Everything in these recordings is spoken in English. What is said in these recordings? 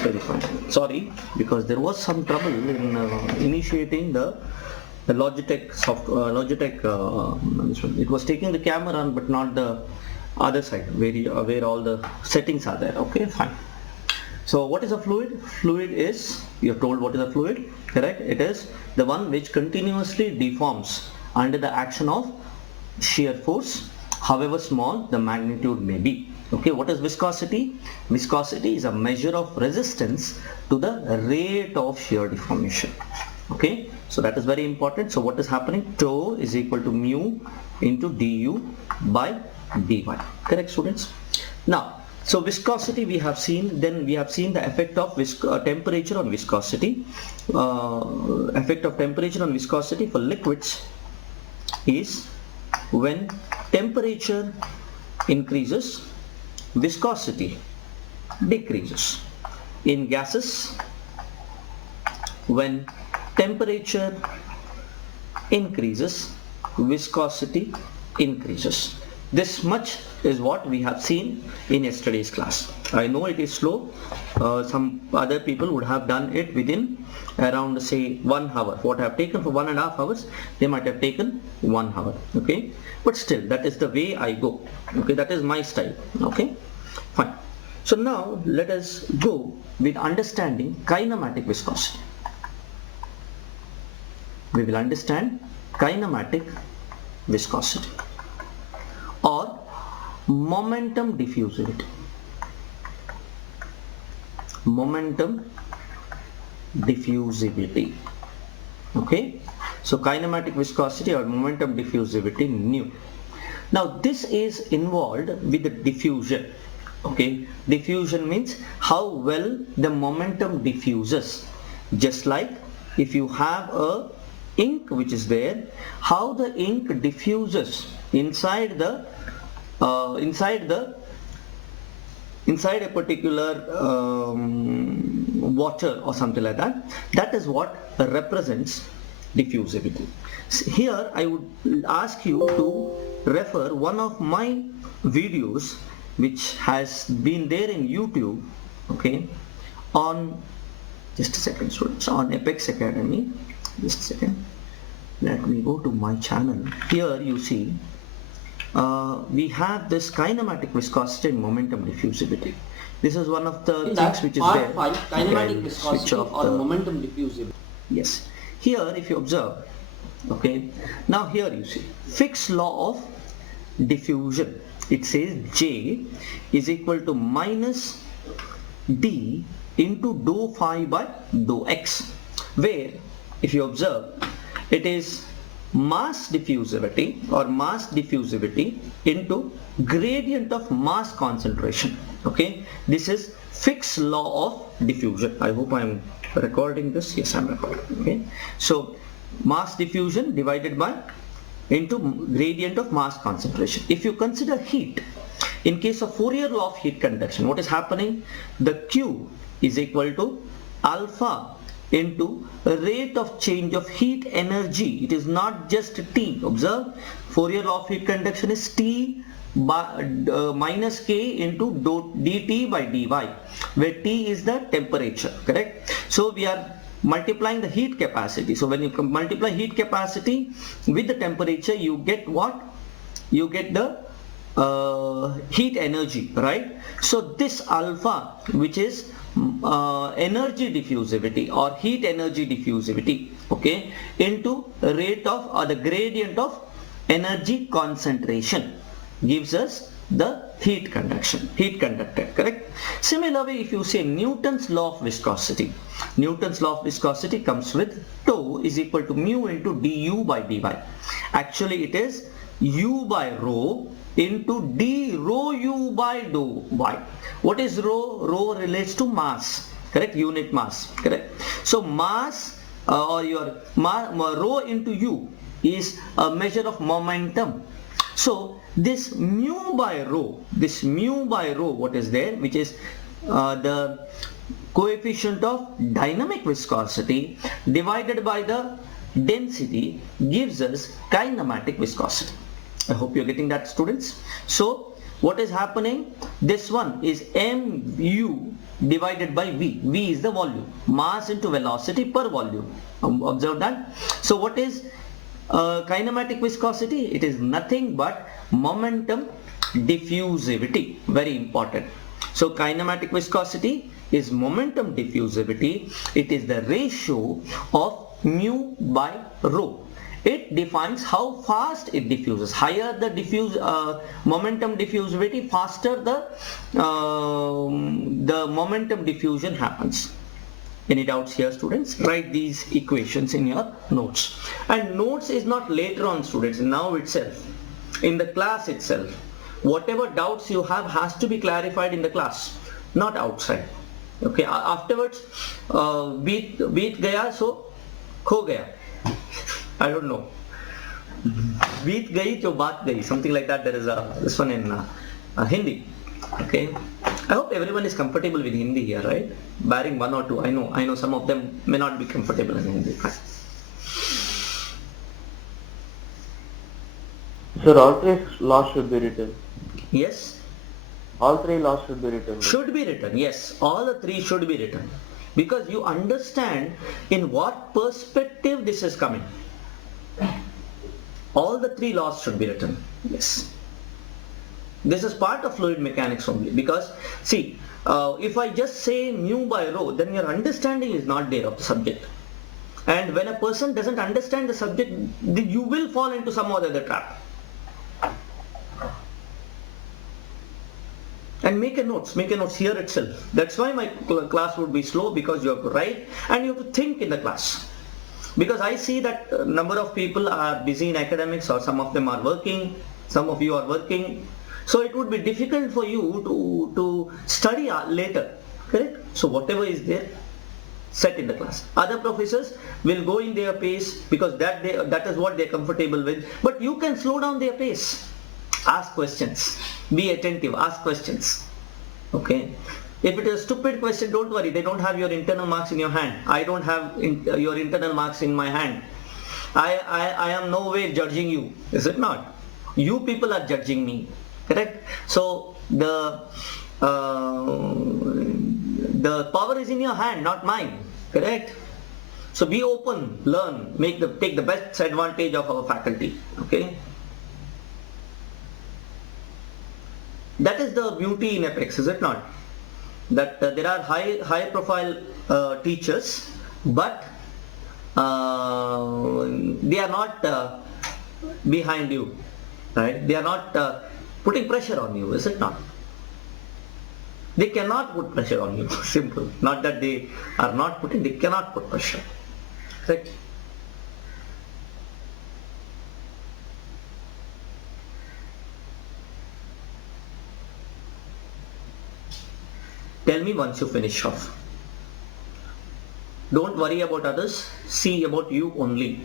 very fine. Sorry, because there was some trouble in initiating the Logitech Logitech. This one. It was taking the camera on, but not the other side where all the settings are there. Okay, fine. So what is a fluid? Fluid is, you have told what is a fluid, correct? It is the one which continuously deforms under the action of shear force, however small the magnitude may be. Okay, what is viscosity? Viscosity is a measure of resistance to the rate of shear deformation. Okay, so that is very important. So what is happening? Tau is equal to mu into du by dy. Correct, students? Now, so viscosity we have seen, then we have seen the effect of temperature on viscosity. Effect of temperature on viscosity for liquids is when temperature increases, viscosity decreases. In gases, when temperature increases, viscosity increases. This much is what we have seen in yesterday's class. I know it is slow. Some other people would have done it within around, say, 1 hour. What I have taken for 1.5 hours, they might have taken 1 hour. Okay, but still that is the way I go. Okay, that is my style. Okay, fine. So now let us go with understanding kinematic viscosity. We will understand kinematic viscosity or momentum diffusivity. Momentum diffusivity. Okay, so kinematic viscosity or momentum diffusivity, nu. Now this is involved with the diffusion. Okay, diffusion means how well the momentum diffuses. Just like if you have a ink which is there, how the ink diffuses inside a particular water or something like that. That is what represents diffusivity. Here I would ask you to refer one of my videos which has been there in YouTube, okay, on, just a second students, on Apex Academy. Just a second, let me go to my channel. Here you see we have this kinematic viscosity and momentum diffusivity. This is one of the things which is there. Part 5, kinematic viscosity or momentum diffusivity. Yes, here if you observe, okay, now here you see Fick's law of diffusion. It says J is equal to minus D into dou phi by dou x, where if you observe, it is mass diffusivity or mass diffusivity into gradient of mass concentration. Okay, this is Fick's law of diffusion. I hope I am recording this. Yes, I am recording. Okay, so mass diffusion divided by into gradient of mass concentration. If you consider heat, in case of Fourier law of heat conduction, what is happening? The Q is equal to alpha into rate of change of heat energy. It is not just T. Observe, Fourier law of heat conduction is T by minus K into dt by dy, where T is the temperature, correct? So we are multiplying the heat capacity. So when you multiply heat capacity with the temperature, you get what? You get the heat energy, right? So this alpha, which is energy diffusivity or heat energy diffusivity, okay, into rate of or the gradient of energy concentration, gives us the heat conductor, correct? Similarly, if you say Newton's law of viscosity, Newton's law of viscosity comes with tau is equal to mu into du by dy. Actually it is u by rho into d rho u by dou y. What is rho? Rho relates to mass, correct? Unit mass, correct? So mass or your rho into u is a measure of momentum. So this mu by rho, what is there, which is the coefficient of dynamic viscosity divided by the density, gives us kinematic viscosity. I hope you're getting that, students. So what is happening? This one is mu divided by v. V is the volume, mass into velocity per volume. Observe that. So what is kinematic viscosity? It is nothing but momentum diffusivity. Very important. So kinematic viscosity is momentum diffusivity. It is the ratio of mu by rho. It defines how fast it diffuses. Higher the momentum diffusivity, faster the momentum diffusion happens. Any doubts here, students? Write these equations in your notes. And notes is not later on, students, now itself, in the class itself. Whatever doubts you have has to be clarified in the class, not outside. Okay, afterwards, beat gaya so kho gaya. I don't know. Beat gayi to baat gayi, something like that. There is this one in Hindi. Okay, I hope everyone is comfortable with Hindi here, right? Barring one or two. I know some of them may not be comfortable in Hindi. Sir, all three laws should be written. Yes. All three laws should be written. Should be written. Yes, all the three should be written, because you understand in what perspective this is coming. All the three laws should be written. Yes. This is part of fluid mechanics only, because see, if I just say mu by rho, then your understanding is not there of the subject. And when a person doesn't understand the subject, you will fall into some other trap. And make a notes here itself. That's why my class would be slow, because you have to write and you have to think in the class. Because I see that a number of people are busy in academics, or some of them are working, some of you are working. So it would be difficult for you to study later, correct? So whatever is there, set in the class. Other professors will go in their pace, because that is what they're comfortable with. But you can slow down their pace. Ask questions. Be attentive. Ask questions. Okay. If it is a stupid question, don't worry. They don't have your internal marks in your hand. I don't have your internal marks in my hand. I am no way judging you. Is it not? You people are judging me. Correct? So the power is in your hand, not mine. Correct? So be open, learn, take the best advantage of our faculty. Okay? That is the beauty in Apex, is it not? That there are high profile teachers, but they are not behind you, right? They are not putting pressure on you, is it not? They cannot put pressure on you. Simple. Not that they are not putting, they cannot put pressure. Correct? Tell me once you finish off. Don't worry about others, see about you only.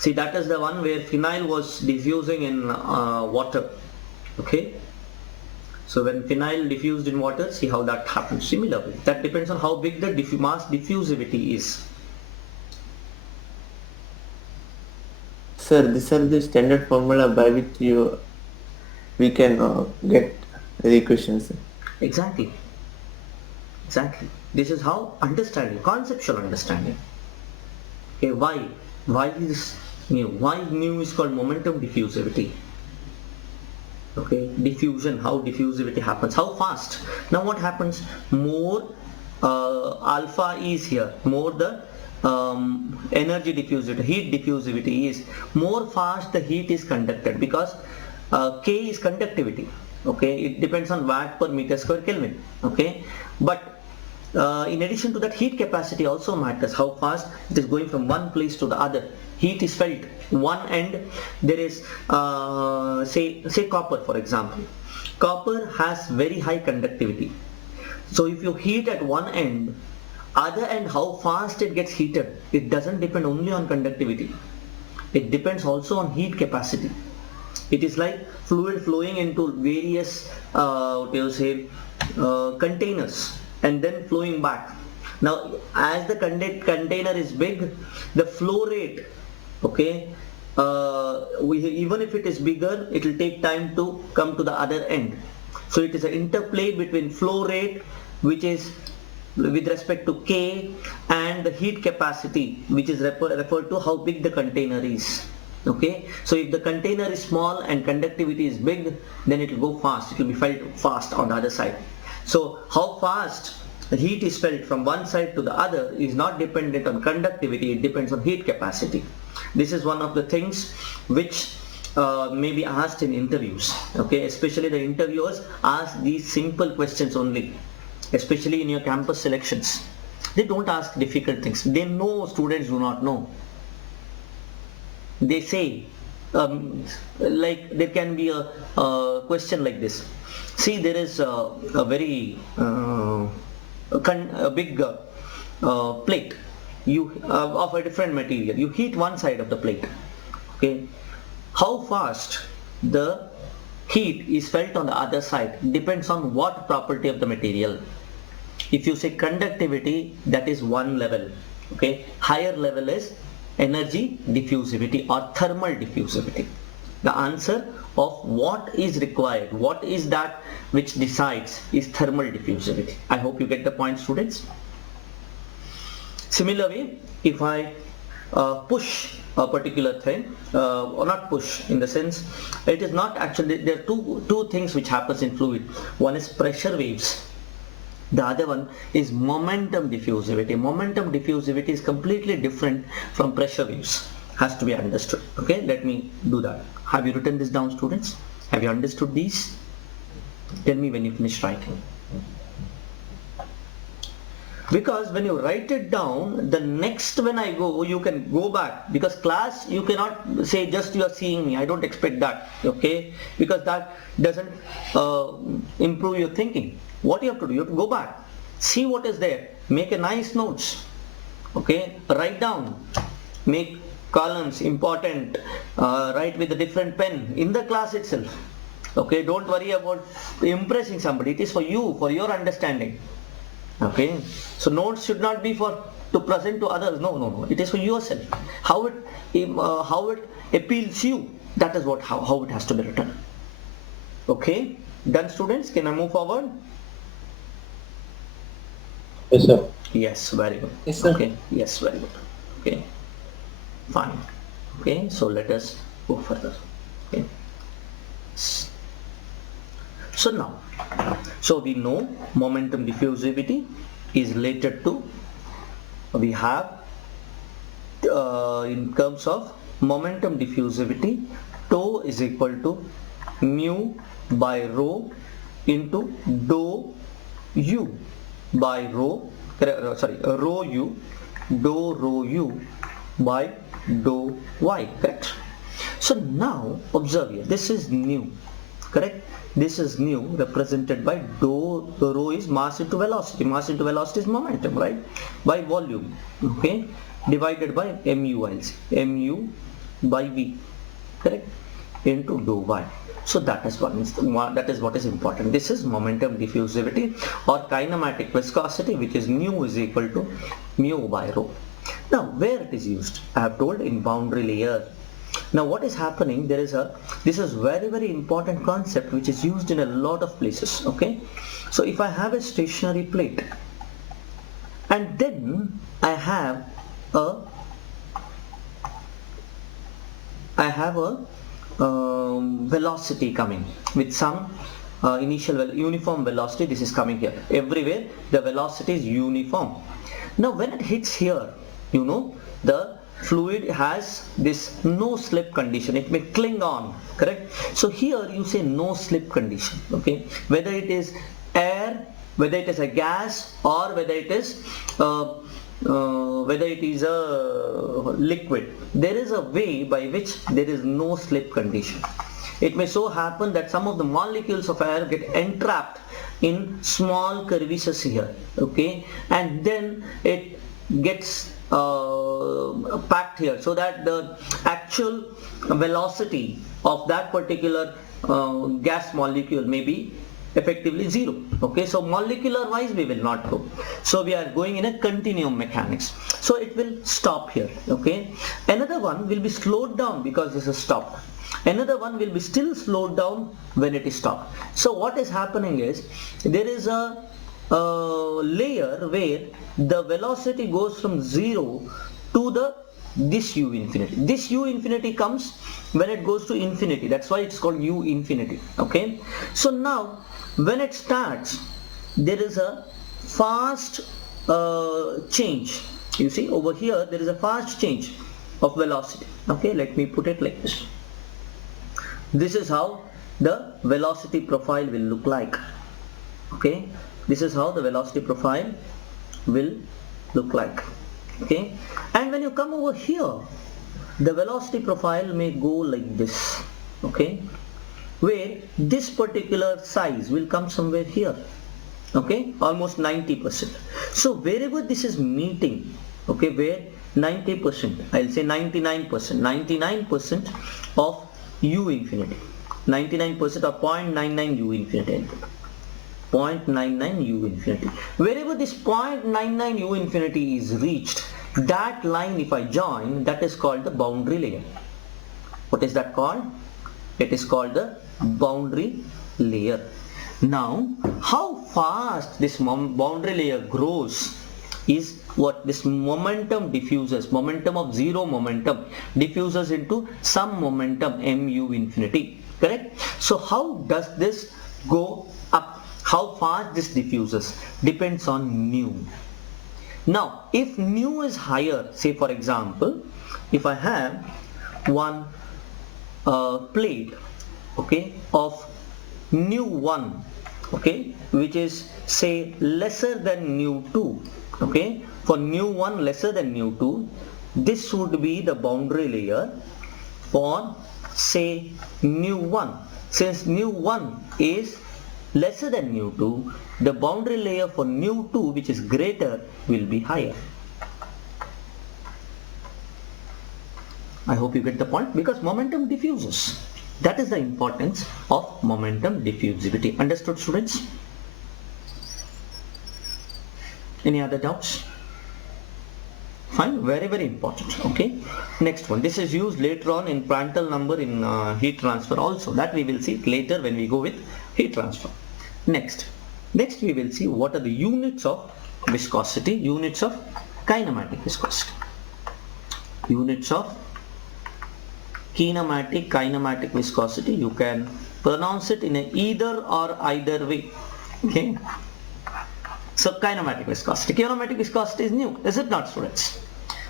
See, that is the one where phenyl was diffusing in water. Okay? So when phenyl diffused in water, see how that happens. Similarly, that depends on how big the mass diffusivity is. Sir, these are the standard formula by which we can get the equations. Exactly. This is how understanding, conceptual understanding. Okay, why is mu? Why mu is called momentum diffusivity? Okay, diffusion, how diffusivity happens, how fast. Now what happens? More alpha is here, more the energy diffusivity, heat diffusivity is, more fast the heat is conducted, because K is conductivity. Okay, it depends on watt per meter square Kelvin. Okay, but in addition to that, heat capacity also matters, how fast it is going from one place to the other. Heat is felt. One end there is say copper, for example. Copper has very high conductivity. So if you heat at one end, other end how fast it gets heated, it doesn't depend only on conductivity. It depends also on heat capacity. It is like fluid flowing into various containers and then flowing back. Now as the container is big, the flow rate, okay, even if it is bigger, it will take time to come to the other end. So it is an interplay between flow rate, which is with respect to K, and the heat capacity, which is referred to how big the container is. Okay, so if the container is small and conductivity is big, then it will go fast, it will be felt fast on the other side. So how fast the heat is felt from one side to the other is not dependent on conductivity, it depends on heat capacity. This is one of the things which may be asked in interviews. Okay, especially the interviewers ask these simple questions only, especially in your campus selections. They don't ask difficult things. They know students do not know. They say, like there can be a question like this. See, there is a very a big plate of a different material. You heat one side of the plate. Okay, how fast the heat is felt on the other side depends on what property of the material. If you say conductivity, that is one level. Okay, higher level is energy diffusivity or thermal diffusivity. The answer of what is required, what is that which decides, is thermal diffusivity. I hope you get the point, students. Similarly, if I push a particular thing, or not push in the sense, it is not actually, there are two things which happens in fluid. One is pressure waves, the other one is momentum diffusivity. Momentum diffusivity is completely different from pressure waves, has to be understood. Okay, let me do that. Have you written this down, students? Have you understood these? Tell me when you finish writing. Because when you write it down, the next when I go, you can go back, because class you cannot say just you are seeing me. I don't expect that. Okay, because that doesn't improve your thinking. What you have to do, you have to go back, see what is there, make a nice notes. Okay, write down, make columns important, write with a different pen in the class itself. Okay, don't worry about impressing somebody. It is for you, for your understanding. Okay, so notes should not be for to present to others. No, it is for yourself. How it appeals you, that is what how it has to be written. Okay, done, students? Can I move forward? Yes, sir. Yes, very good. Yes, sir. Okay, yes, very good. Okay, fine. Okay, so let us go further. Okay, so now, so we know momentum diffusivity is related to, we have in terms of momentum diffusivity, tau is equal to mu by rho into dou u by rho, rho u, dou rho u by dou y, correct? So now observe here, this is nu, correct? This is nu represented by dou, the rho is mass into velocity. Mass into velocity is momentum, right? By volume, okay? Divided by mu, I'll say mu by v, correct? Into dou y. So that is what is important. This is momentum diffusivity or kinematic viscosity, which is nu is equal to mu by rho. Now where it is used, I have told in boundary layer. Now what is happening, this is very important concept which is used in a lot of places. Okay, so if I have a stationary plate and then I have a velocity coming with some initial uniform velocity, this is coming here, everywhere the velocity is uniform. Now when it hits here, you know, the fluid has this no slip condition, it may cling on, correct? So here you say no slip condition, okay, whether it is air, whether it is a gas, or whether it is a liquid, there is a way by which there is no slip condition. It may so happen that some of the molecules of air get entrapped in small crevices here, okay, and then it gets packed here, so that the actual velocity of that particular gas molecule may be effectively 0. Okay, so molecular wise we will not go, so we are going in a continuum mechanics, so it will stop here. Okay, another one will be slowed down because this is stopped, another one will be still slowed down when it is stopped. So what is happening is there is a layer where the velocity goes from 0 to this u infinity. This u infinity comes when it goes to infinity, that's why it's called u infinity. Okay, so now when it starts, there is a fast change. You see over here there is a fast change of velocity. Okay, let me put it like this. This is how the velocity profile will look like. Okay, this is how the velocity profile will look like. Okay, and when you come over here, the velocity profile may go like this. Okay, where this particular size will come somewhere here. Okay, almost 90%. So wherever this is meeting, okay, where 90%, I'll say 99% of u infinity, 99% or 0.99 u infinity, 0.99 u infinity, wherever this 0.99 u infinity is reached, that line if I join, that is called the boundary layer. What is that called? It is called the boundary layer. Now how fast this boundary layer grows is what this momentum diffuses, momentum of zero momentum diffuses into some momentum mu infinity, correct? So how does this go up? How fast this diffuses depends on nu. Now if nu is higher, say for example if I have one plate, okay, of nu1, okay, which is say lesser than nu2, okay, for nu1 lesser than nu2, this would be the boundary layer for say nu1. Since nu1 is lesser than nu2, the boundary layer for nu2, which is greater, will be higher. I hope you get the point, because momentum diffuses. That is the importance of momentum diffusivity. Understood, students? Any other doubts? Fine, very important. Okay, next one. This is used later on in Prandtl number in heat transfer also. That we will see later when we go with heat transfer. Next we will see what are the units of viscosity, units of kinematic viscosity, units of kinematic viscosity. You can pronounce it in a either way. Okay, so kinematic viscosity is new, is it not, students?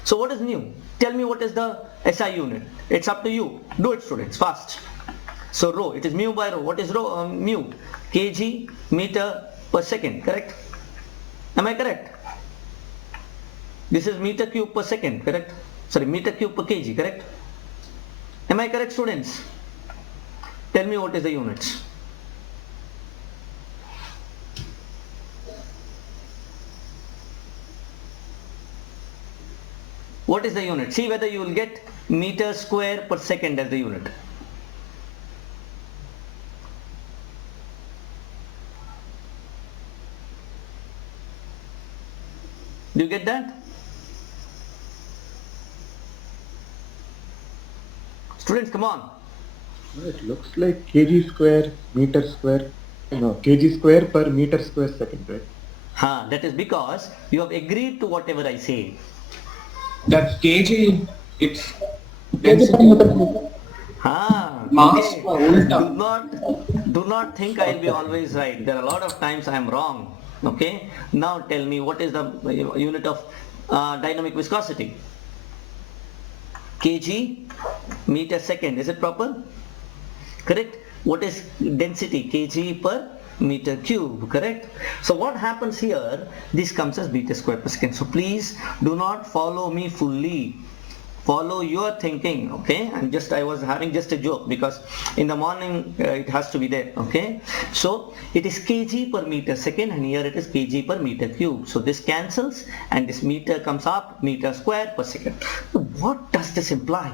So what is new? Tell me what is the SI unit. It's up to you. Do it, students, fast. So rho, it is mu by rho. What is rho? Mu, kg meter per second, correct? Am I correct? This is meter cube per second, correct? Sorry, meter cube per kg, correct? Am I correct, students? Tell me what is the units. What is the unit? See whether you will get meter square per second as the unit. Do you get that? Students, come on. It looks like kg square meter square, no, kg square per meter square second, right? That is because you have agreed to whatever I say. That's kg, it's mass per do not think I'll be always right. There are a lot of times I am wrong. Okay, now tell me what is the unit of dynamic viscosity? Kg meter second, is it proper? Correct. What is density? Kg per meter cube, correct? So what happens here, this comes as meter square per second. So please do not follow me fully, follow your thinking. Okay, I was having just a joke because in the morning it has to be there. Okay, so it is kg per meter second and here it is kg per meter cube. So this cancels and this meter comes up, meter square per second. So what does this imply?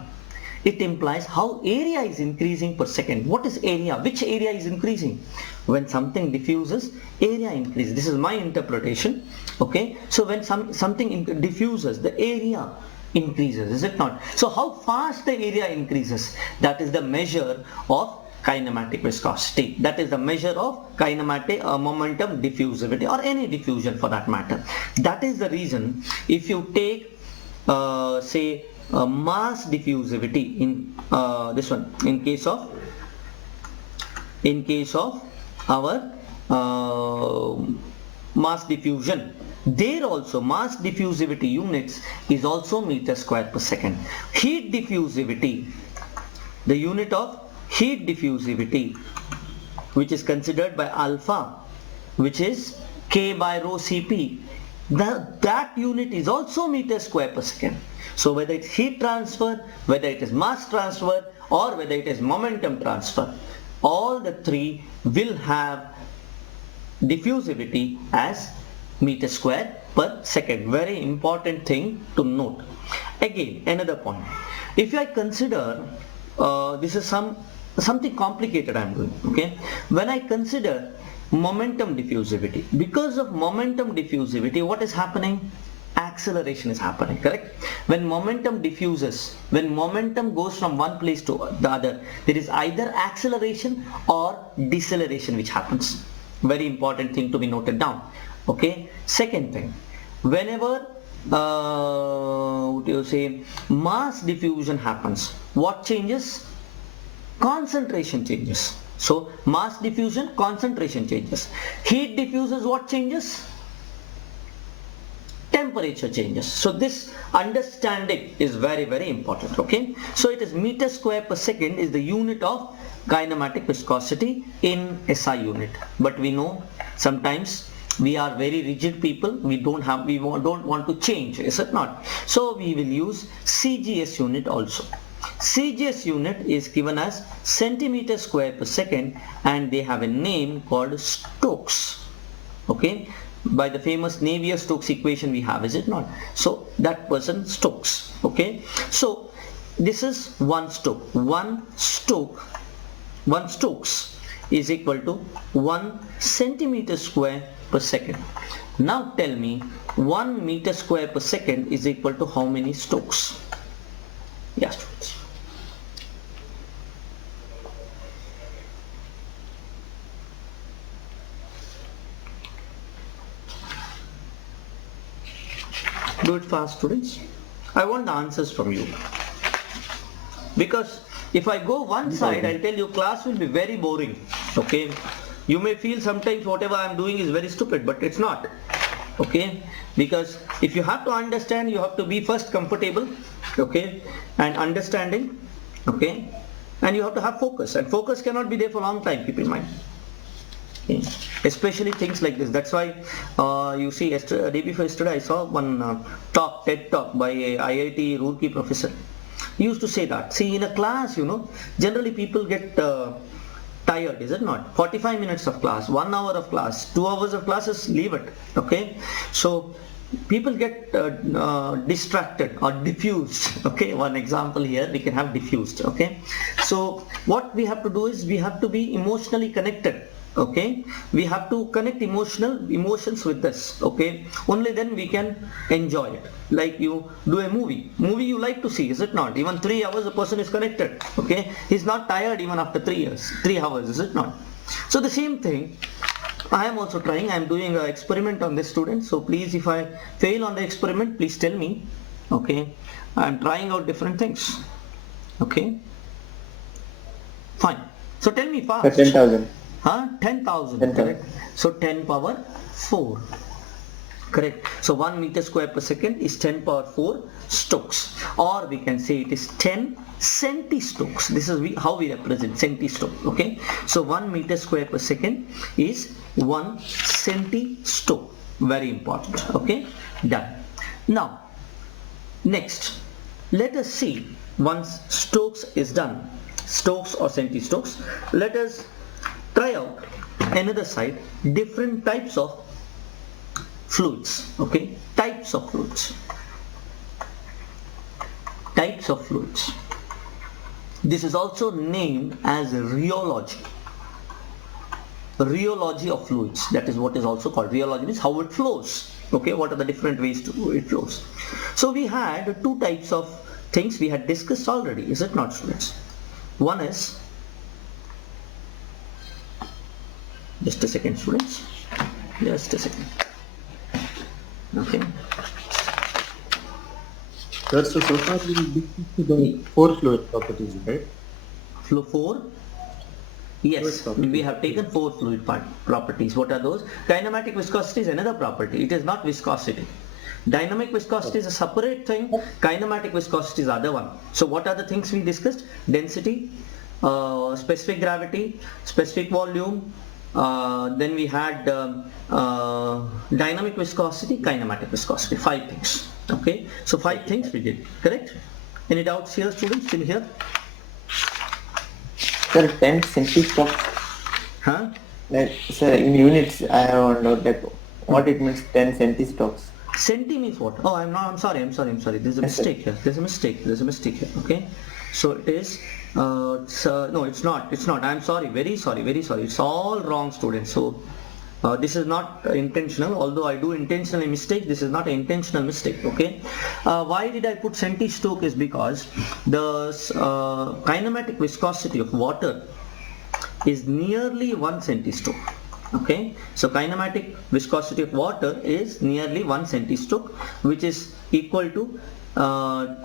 it implies how area is increasing per second. What is area? Which area is increasing? When something diffuses, area increases. This is my interpretation. Okay, so when something diffuses, the area increases, is it not? So how fast the area increases, that is the measure of kinematic viscosity. That is the measure of kinematic momentum diffusivity, or any diffusion for that matter. That is the reason if you take say mass diffusivity in this one, in case of our mass diffusion, there also mass diffusivity units is also meter square per second. Heat diffusivity, the unit of heat diffusivity, which is considered by alpha, which is K by rho Cp, that unit is also meter square per second. So whether it's heat transfer, whether it is mass transfer, or whether it is momentum transfer, all the three will have diffusivity as meter square per second. Very important thing to note. Again, another point. If I consider this is something complicated I am doing. Okay, when I consider momentum diffusivity, because of momentum diffusivity, what is happening? Acceleration is happening, correct? When momentum diffuses, when momentum goes from one place to the other, there is either acceleration or deceleration which happens. Very important thing to be noted down. Okay, second thing, whenever mass diffusion happens, what changes? Concentration changes. So mass diffusion, concentration changes. Heat diffuses, what changes? Temperature changes. So this understanding is very, very important. Okay, so it is meter square per second is the unit of kinematic viscosity in SI unit. But we know sometimes we are very rigid people, we don't want to change, is it not? So we will use CGS unit also. CGS unit is given as centimeter square per second, and they have a name called Stokes. Okay, by the famous Navier-Stokes equation we have, is it not? So that person Stokes. Okay, so this is one Stokes is equal to 1 centimeter square per second. Now tell me, 1 meter square per second is equal to how many Stokes? Yes, students. Do it fast, students. I want the answers from you. Because if I go one side, I'll tell you class will be very boring. Okay. You may feel sometimes whatever I am doing is very stupid, but it's not. Okay. Because if you have to understand, you have to be first comfortable. Okay. And understanding. Okay. And you have to have focus. And focus cannot be there for a long time, keep in mind. Okay. Especially things like this. That's why you see day before yesterday I saw one TED talk by a IIT Roorkee professor. He used to say that, see, in a class, generally people get tired, is it not? 45 minutes of class, 1 hour of class, 2 hours of classes, leave it. Okay, so people get distracted or diffused. Okay, one example here, we can have diffused. Okay, so what we have to do is we have to be emotionally connected. Okay, we have to connect emotions with this. Okay, only then we can enjoy it. Like you do a movie you like to see, is it not? Even 3 hours a person is connected. Okay, he's not tired even after 3 hours, is it not? So the same thing I am also trying. I am doing an experiment on this student, so please, if I fail on the experiment, please tell me. Okay, I am trying out different things. Okay, fine. So tell me fast. 10,000. 10,000, correct? So 10 power 4, correct? So 1 meter square per second is 10 power 4 Stokes, or we can say it is 10 centi-Stokes. This is how we represent centi-Stokes. Okay, so 1 meter square per second is 1 centi-Stoke. Very important. Okay, done. Now next, let us see, once Stokes is done, Stokes or centi-Stokes, let us try out another side, different types of fluids. Okay, types of fluids. This is also named as rheology. Rheology of fluids, that is what is also called. Rheology means how it flows. Okay, what are the different ways to it flows. So we had two types of things we had discussed already, is it not, students? One is, just a second students, just a second. Okay, Sir, so far we discussed the 4 fluid properties, right? flow 4. Yes, Fluid properties. we have taken 4 fluid properties. What are those? Kinematic viscosity is another property. It is not viscosity. Dynamic viscosity is a separate thing. Kinematic viscosity is the other one. So what are the things we discussed? Density, specific gravity, specific volume, then we had dynamic viscosity, kinematic viscosity, 5 things. Okay, so 5 things we did, correct? Any doubts here, students, still here? Sir, 10 centistocks. Huh? Like, sir, in units, I have wondered like what it means 10 centistocks. Centi means what? Oh, I'm sorry. There's a mistake here. There's a mistake here. Okay. So it is, no, it's not. I'm sorry. Very sorry. It's all wrong, students. So this is not intentional, although I do intentionally mistake. This is not an intentional mistake. Okay. Why did I put centistoke is because the kinematic viscosity of water is nearly 1 centistoke. Okay, so kinematic viscosity of water is nearly 1 centistoke, which is equal to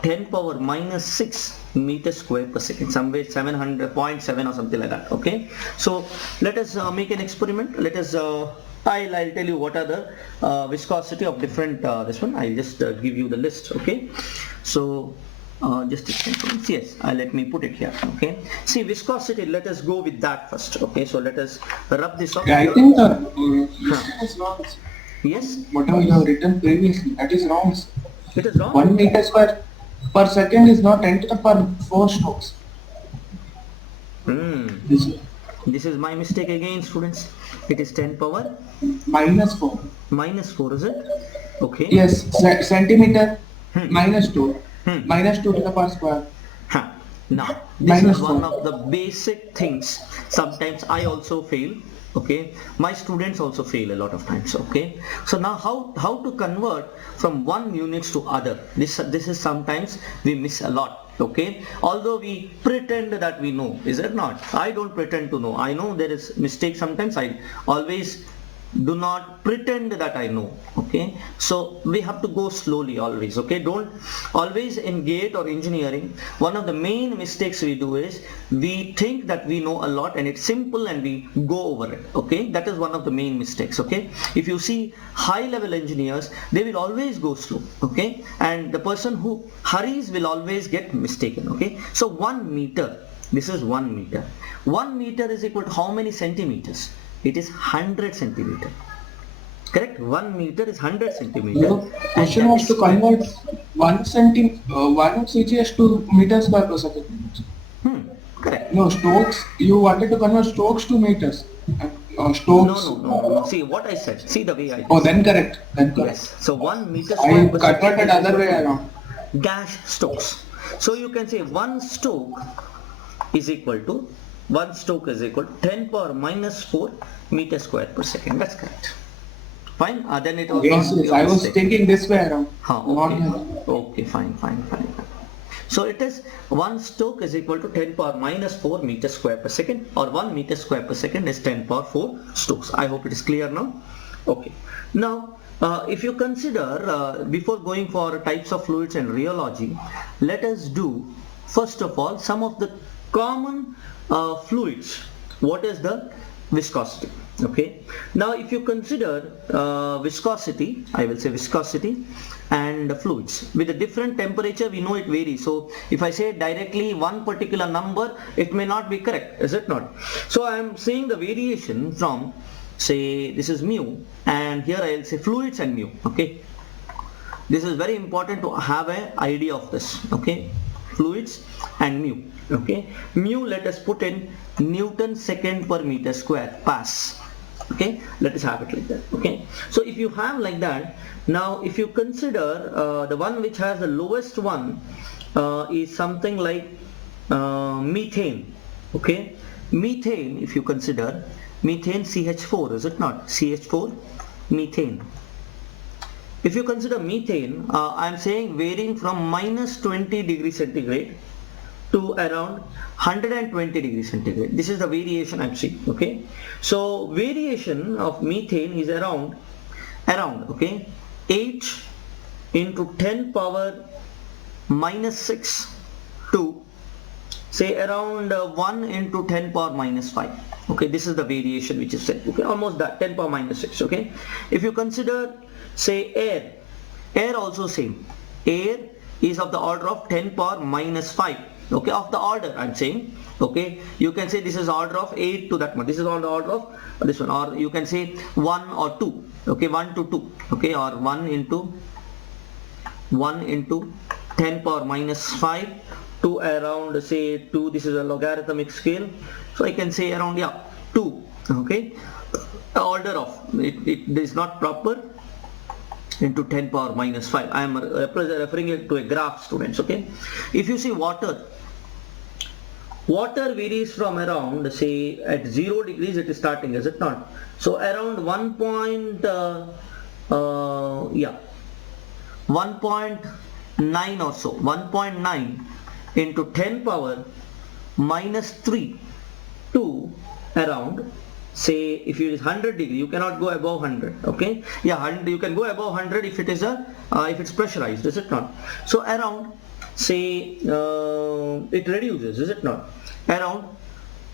10 power minus 6 meters square per second, somewhere 700.7 or something like that. Okay, so let us make an experiment. Let us I'll tell you what are the viscosity of different this one. I'll just give you the list. Okay, so just a second. Yes, let me put it here. Okay, see viscosity, let us go with that first. Okay, so let us rub this off. I think the is wrong. Yes, Whatever you have written previously, that is wrong. it is wrong. 1 meter square per second is not 10 to the power 4 strokes. This is my mistake again, students. It is 10 power Minus 4. minus 4, is it? Okay. Yes, centimeter minus 2. Minus 2 to the power square. Huh. Now, this Minus is one 4. of the basic things. Sometimes I also fail. Okay, my students also fail a lot of times. Okay, so now how to convert from one units to other? This is sometimes we miss a lot. Okay, although we pretend that we know, is it not? I don't pretend to know. I know there is mistake sometimes. I always do not pretend that I know. Okay, so we have to go slowly always. Okay, don't always in GATE or engineering, one of the main mistakes we do is we think that we know a lot and it's simple and we go over it. Okay, that is one of the main mistakes. Okay, if you see high level engineers, they will always go slow. Okay, and the person who hurries will always get mistaken. Okay, so 1 meter, this is 1 meter. 1 meter is equal to how many centimeters? It is 100 centimeter. Correct? 1 meter is 100 centimeter. Your question was to convert 1 CGS to meters square per second. Correct. No, Stokes, you wanted to convert Stokes to meters. Stokes. No. See what I said. See the way I did. Oh, then correct. Yes. So 1 meter I square per second converted is other equal way to around. dash Stokes. So you can say 1 Stoke is equal to 1 Stoke is equal to 10 power minus 4 meter square per second. That's correct. Fine. Then it was Yes, not yes. your I was mistake. thinking this way around. Okay, fine. So it is 1 Stoke is equal to 10 power minus 4 meter square per second, or 1 meter square per second is 10 power 4 Stokes. I hope it is clear now. Okay. Now, if you consider, before going for types of fluids and rheology, let us do first of all some of the common fluids. What is the viscosity? Okay, now if you consider viscosity, I will say viscosity and fluids with a different temperature, we know it varies. So if I say directly one particular number, it may not be correct, is it not? So I am saying the variation from, say, this is mu, and here I will say fluids and mu. Okay, this is very important to have an idea of this. Okay, fluids and mu. Okay, mu, let us put in Newton second per meter square pass. Okay, let us have it like that. Okay, so if you have like that, now if you consider the one which has the lowest one is something like methane. Okay, methane, if you consider methane CH4, is it not? CH4, methane. If you consider methane, I am saying varying from minus 20 degrees centigrade to around 120 degrees centigrade. This is the variation I'm seeing. Okay, so variation of methane is around okay, 8 into 10 power minus 6 to say around 1 into 10 power minus 5. Okay, this is the variation which is said. Okay, almost that, 10 power minus 6. Okay, if you consider say air also same. Air is of the order of 10 power minus 5. Okay, of the order I'm saying. Okay, you can say this is order of 8 to that one. This is on the order of this one, or you can say 1 or 2. Okay, 1 to 2. Okay, or 1 into 10 power minus 5 to around say 2. This is a logarithmic scale, so I can say around 2. Okay, order of it is not proper, into 10 power minus 5. I am referring it to a graph, students. Okay, if you see water varies from around say at 0 degrees it is starting, is it not? So around 1.9 or so, 1.9 into 10 power minus 3 to around say, if it is 100 degree, you cannot go above 100. Okay, you can go above 100 if it is if it's pressurized, is it not? So around say it reduces, is it not? Around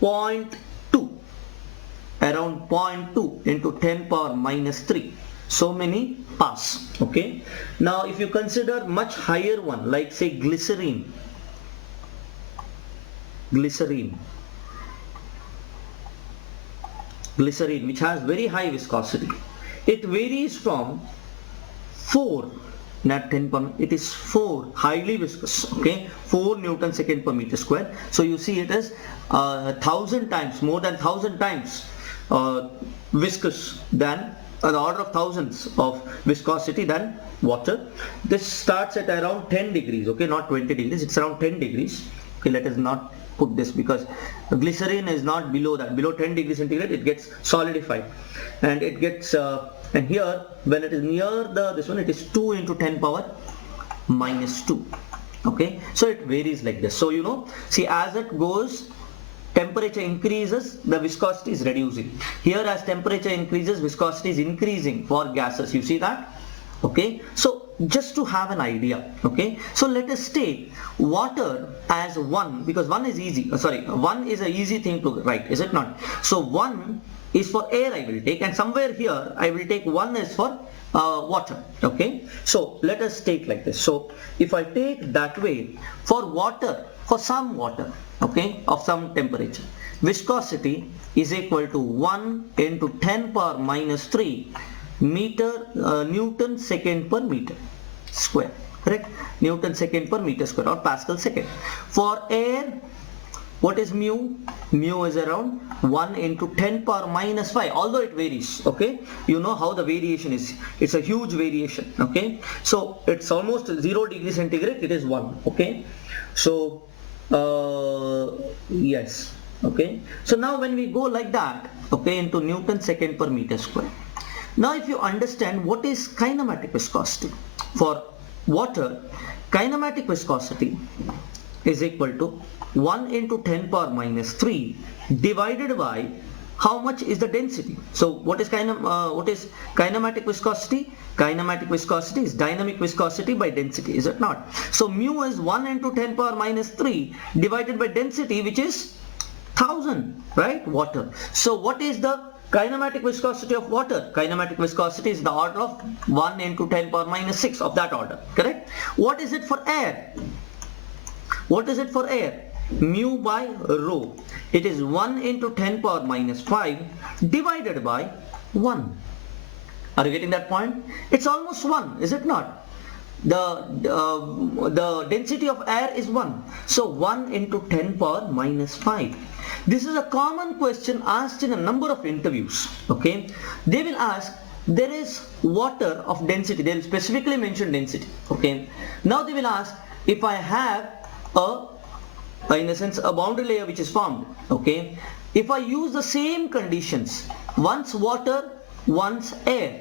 0.2 into 10 power minus 3, so many pass. Okay, now if you consider much higher one, like say glycerine, which has very high viscosity, it varies from 4, not 10 per, it is 4, highly viscous. Okay, 4 Newton second per meter square. So you see it is 1,000 times, more than 1,000 times viscous than the order of thousands of viscosity than water. This starts at around 10 degrees. Okay, not 20 degrees, it's around 10 degrees. Okay, let us not put this because glycerine is not below that. Below 10 degrees centigrade it gets solidified, and it gets and here when it is near this one, it is 2 into 10 power minus 2. Okay, so it varies like this. So you know, see, as it goes, temperature increases, the viscosity is reducing. Here as temperature increases, viscosity is increasing for gases. You see that? Okay, so just to have an idea. Okay, so let us take water as 1, because 1 is easy. 1 is an easy thing to write, is it not? So 1 is for air I will take, and somewhere here I will take 1 is for water. Okay, so let us take like this. So if I take that way, for water, for some water, okay, of some temperature, viscosity is equal to 1 into 10 power minus 3 Newton second per meter square. Correct? Newton second per meter square, or Pascal second. For air, what is mu? Mu is around 1 into 10 power minus 5, although it varies. Okay, you know how the variation is. It's a huge variation. Okay, so it's almost 0 degrees centigrade, it is 1. Okay, so yes. Okay, so now when we go like that, okay, into Newton second per meter square. Now if you understand what is kinematic viscosity for water, kinematic viscosity is equal to 1 into 10 power minus 3 divided by how much is the density. So what is kinematic viscosity? Kinematic viscosity is dynamic viscosity by density, is it not? So mu is 1 into 10 power minus 3 divided by density, which is 1000, right? Water. So what is the kinematic viscosity of water? Kinematic viscosity is the order of 1 into 10 power minus 6, of that order. Correct? What is it for air? What is it for air? Mu by rho. It is 1 into 10 power minus 5 divided by 1. Are you getting that point? It's almost 1, is it not? The density of air is 1. So 1 into 10 power minus 5. This is a common question asked in a number of interviews. Okay, they will ask, there is water of density, they will specifically mention density. Okay, now they will ask, if I have a in the sense a boundary layer which is formed. Okay, if I use the same conditions, once water, once air,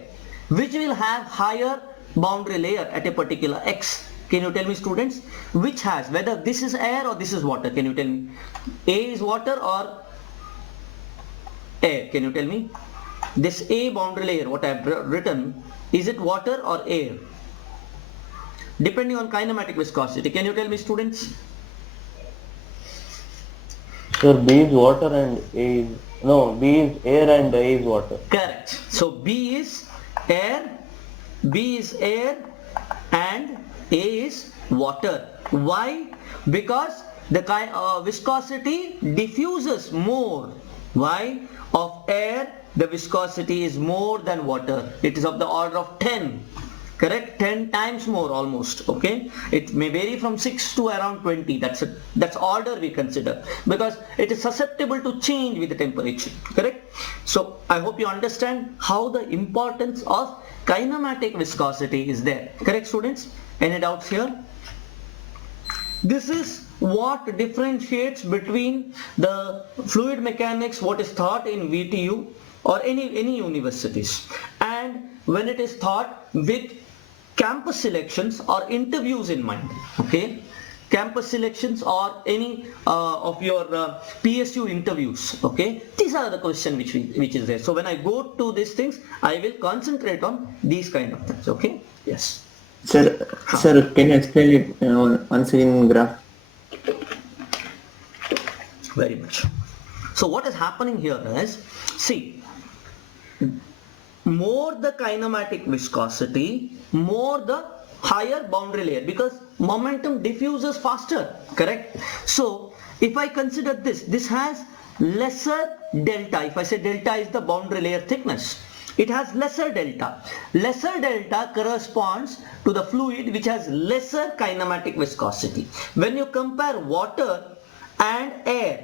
which will have higher boundary layer at a particular x? Can you tell me, students, which has, whether this is air or this is water? Can you tell me? A is water or air? Can you tell me? This A boundary layer, what I have written, is it water or air? Depending on kinematic viscosity. Can you tell me, students? Sir, B is water and A is, no, B is air and A is water. Correct. So B is air, B is air and A is water. Why? Because the viscosity diffuses more. Why? Of air, the viscosity is more than water. It is of the order of 10. Correct? 10 times more almost. Okay, it may vary from 6 to around 20. That's order we consider, because it is susceptible to change with the temperature. Correct? So I hope you understand how the importance of kinematic viscosity is there. Correct, students? Any doubts here? This is what differentiates between the fluid mechanics, what is taught in VTU or any universities, and when it is taught with campus selections or interviews in mind. Okay, campus selections or any of your PSU interviews. Okay, these are the questions which is there. So when I go to these things, I will concentrate on these kind of things. Okay, yes. Sir, can you explain it once in graph? Very much. So what is happening here is, see, more the kinematic viscosity, more the higher boundary layer, because momentum diffuses faster. Correct? So if I consider this has lesser delta. If I say delta is the boundary layer thickness, it has lesser delta. Lesser delta corresponds to the fluid which has lesser kinematic viscosity. When you compare water and air,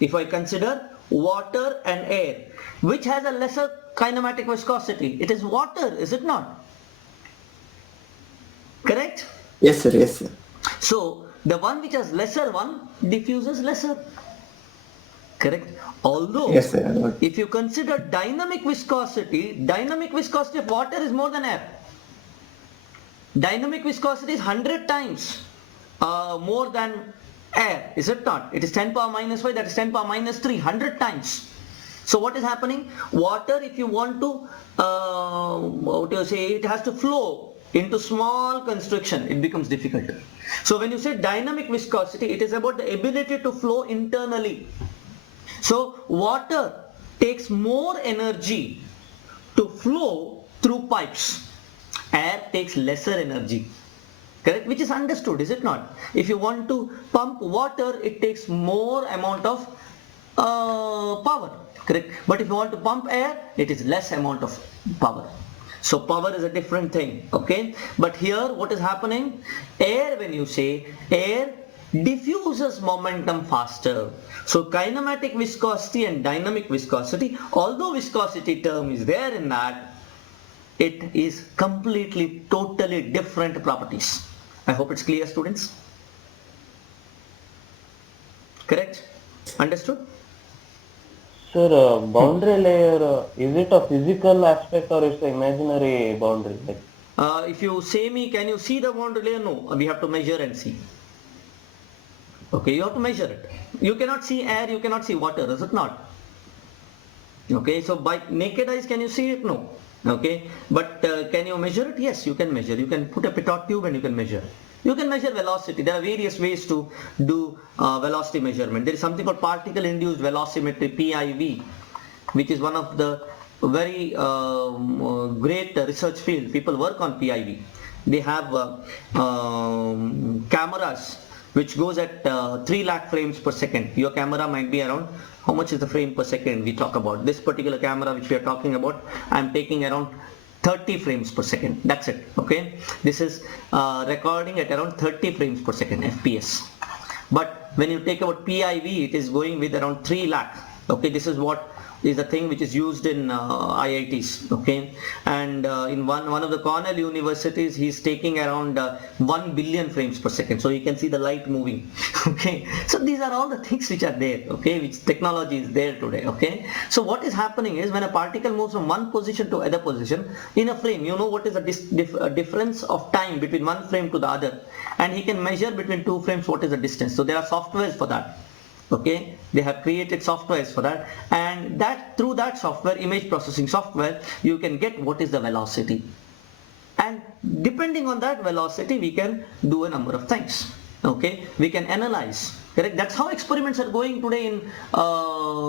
if I consider water and air, which has a lesser kinematic viscosity, it is water, is it not? Correct? Yes, sir. Yes, sir. So the one which has lesser one diffuses lesser. Correct? Although, yes, sir, if you consider dynamic viscosity of water is more than air. Dynamic viscosity is 100 times more than air, is it not? It is 10 power minus 5, that is 10 power minus 3, 100 times. So what is happening? Water, if you want to, it has to flow into small constriction, it becomes difficult. So when you say dynamic viscosity, it is about the ability to flow internally. So water takes more energy to flow through pipes. Air takes lesser energy. Correct? Which is understood, is it not? If you want to pump water, it takes more amount of power. Correct? But if you want to pump air, it is less amount of power. So power is a different thing. Okay? But here what is happening? Air, when you say air, diffuses momentum faster. So kinematic viscosity and dynamic viscosity, although viscosity term is there in that, it is completely, totally different properties. I hope it's clear, students. Correct? Understood? Sir, boundary layer, is it a physical aspect or it's an imaginary boundary? If you say me, can you see the boundary layer? No, we have to measure and see. Okay, you have to measure it. You cannot see air, you cannot see water, is it not? Okay, so by naked eyes, can you see it? No. Okay, but can you measure it? Yes, you can measure. You can put a pitot tube and you can measure. You can measure velocity. There are various ways to do velocity measurement. There is something called particle induced velocimetry, PIV, which is one of the very great research field. People work on PIV. They have cameras which goes at 3 lakh frames per second. Your camera might be around, how much is the frame per second we talk about? This particular camera which we are talking about, I am taking around 30 frames per second. That's it. Okay. This is recording at around 30 frames per second, FPS. But when you take about PIV, it is going with around 3 lakh. Okay. This is what is a thing which is used in IITs, okay, and in one of the Cornell universities he's taking around 1 billion frames per second, so you can see the light moving. Okay, so these are all the things which are there, okay, which technology is there today. Okay, so what is happening is when a particle moves from one position to other position in a frame, you know what is the difference of time between one frame to the other, and he can measure between two frames what is the distance. So there are softwares for that. Okay, they have created softwares for that, and that through that software, image processing software, you can get what is the velocity, and depending on that velocity we can do a number of things. Okay, we can analyze, correct? That's how experiments are going today in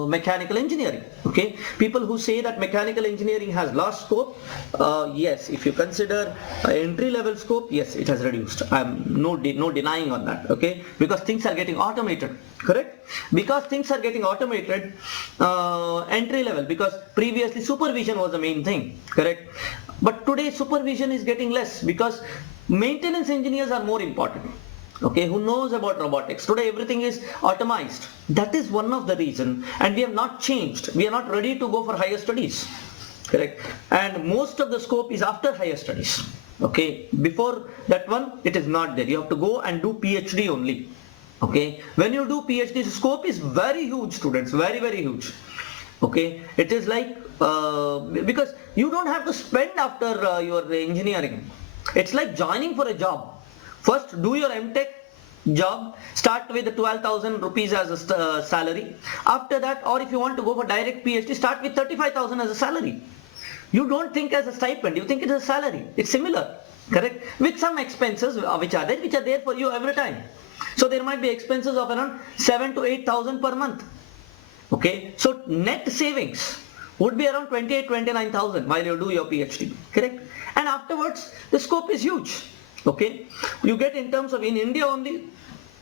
mechanical engineering. Okay, people who say that mechanical engineering has lost scope, yes, if you consider entry level scope, yes, it has reduced. I'm no denying on that. Okay, because things are getting automated, correct? Because things are getting automated, entry level, because previously supervision was the main thing, correct? But today supervision is getting less because maintenance engineers are more important. Okay, who knows about robotics? Today everything is automized. That is one of the reason, and we have not changed. We are not ready to go for higher studies, correct? And most of the scope is after higher studies. Okay, before that one it is not there. You have to go and do PhD only. Okay, when you do PhD, the scope is very huge, students, very huge. Okay, it is like because you don't have to spend after your engineering. It's like joining for a job. First, do your MTech job, start with 12,000 rupees as a salary. After that, or if you want to go for direct PhD, start with 35,000 as a salary. You don't think as a stipend, you think it is a salary. It's similar, correct? With some expenses which are there for you every time. So there might be expenses of around 7 to 8,000 per month. Okay, so net savings would be around 28-29,000 while you do your PhD, correct? And afterwards, the scope is huge. Okay, you get in terms of in India only,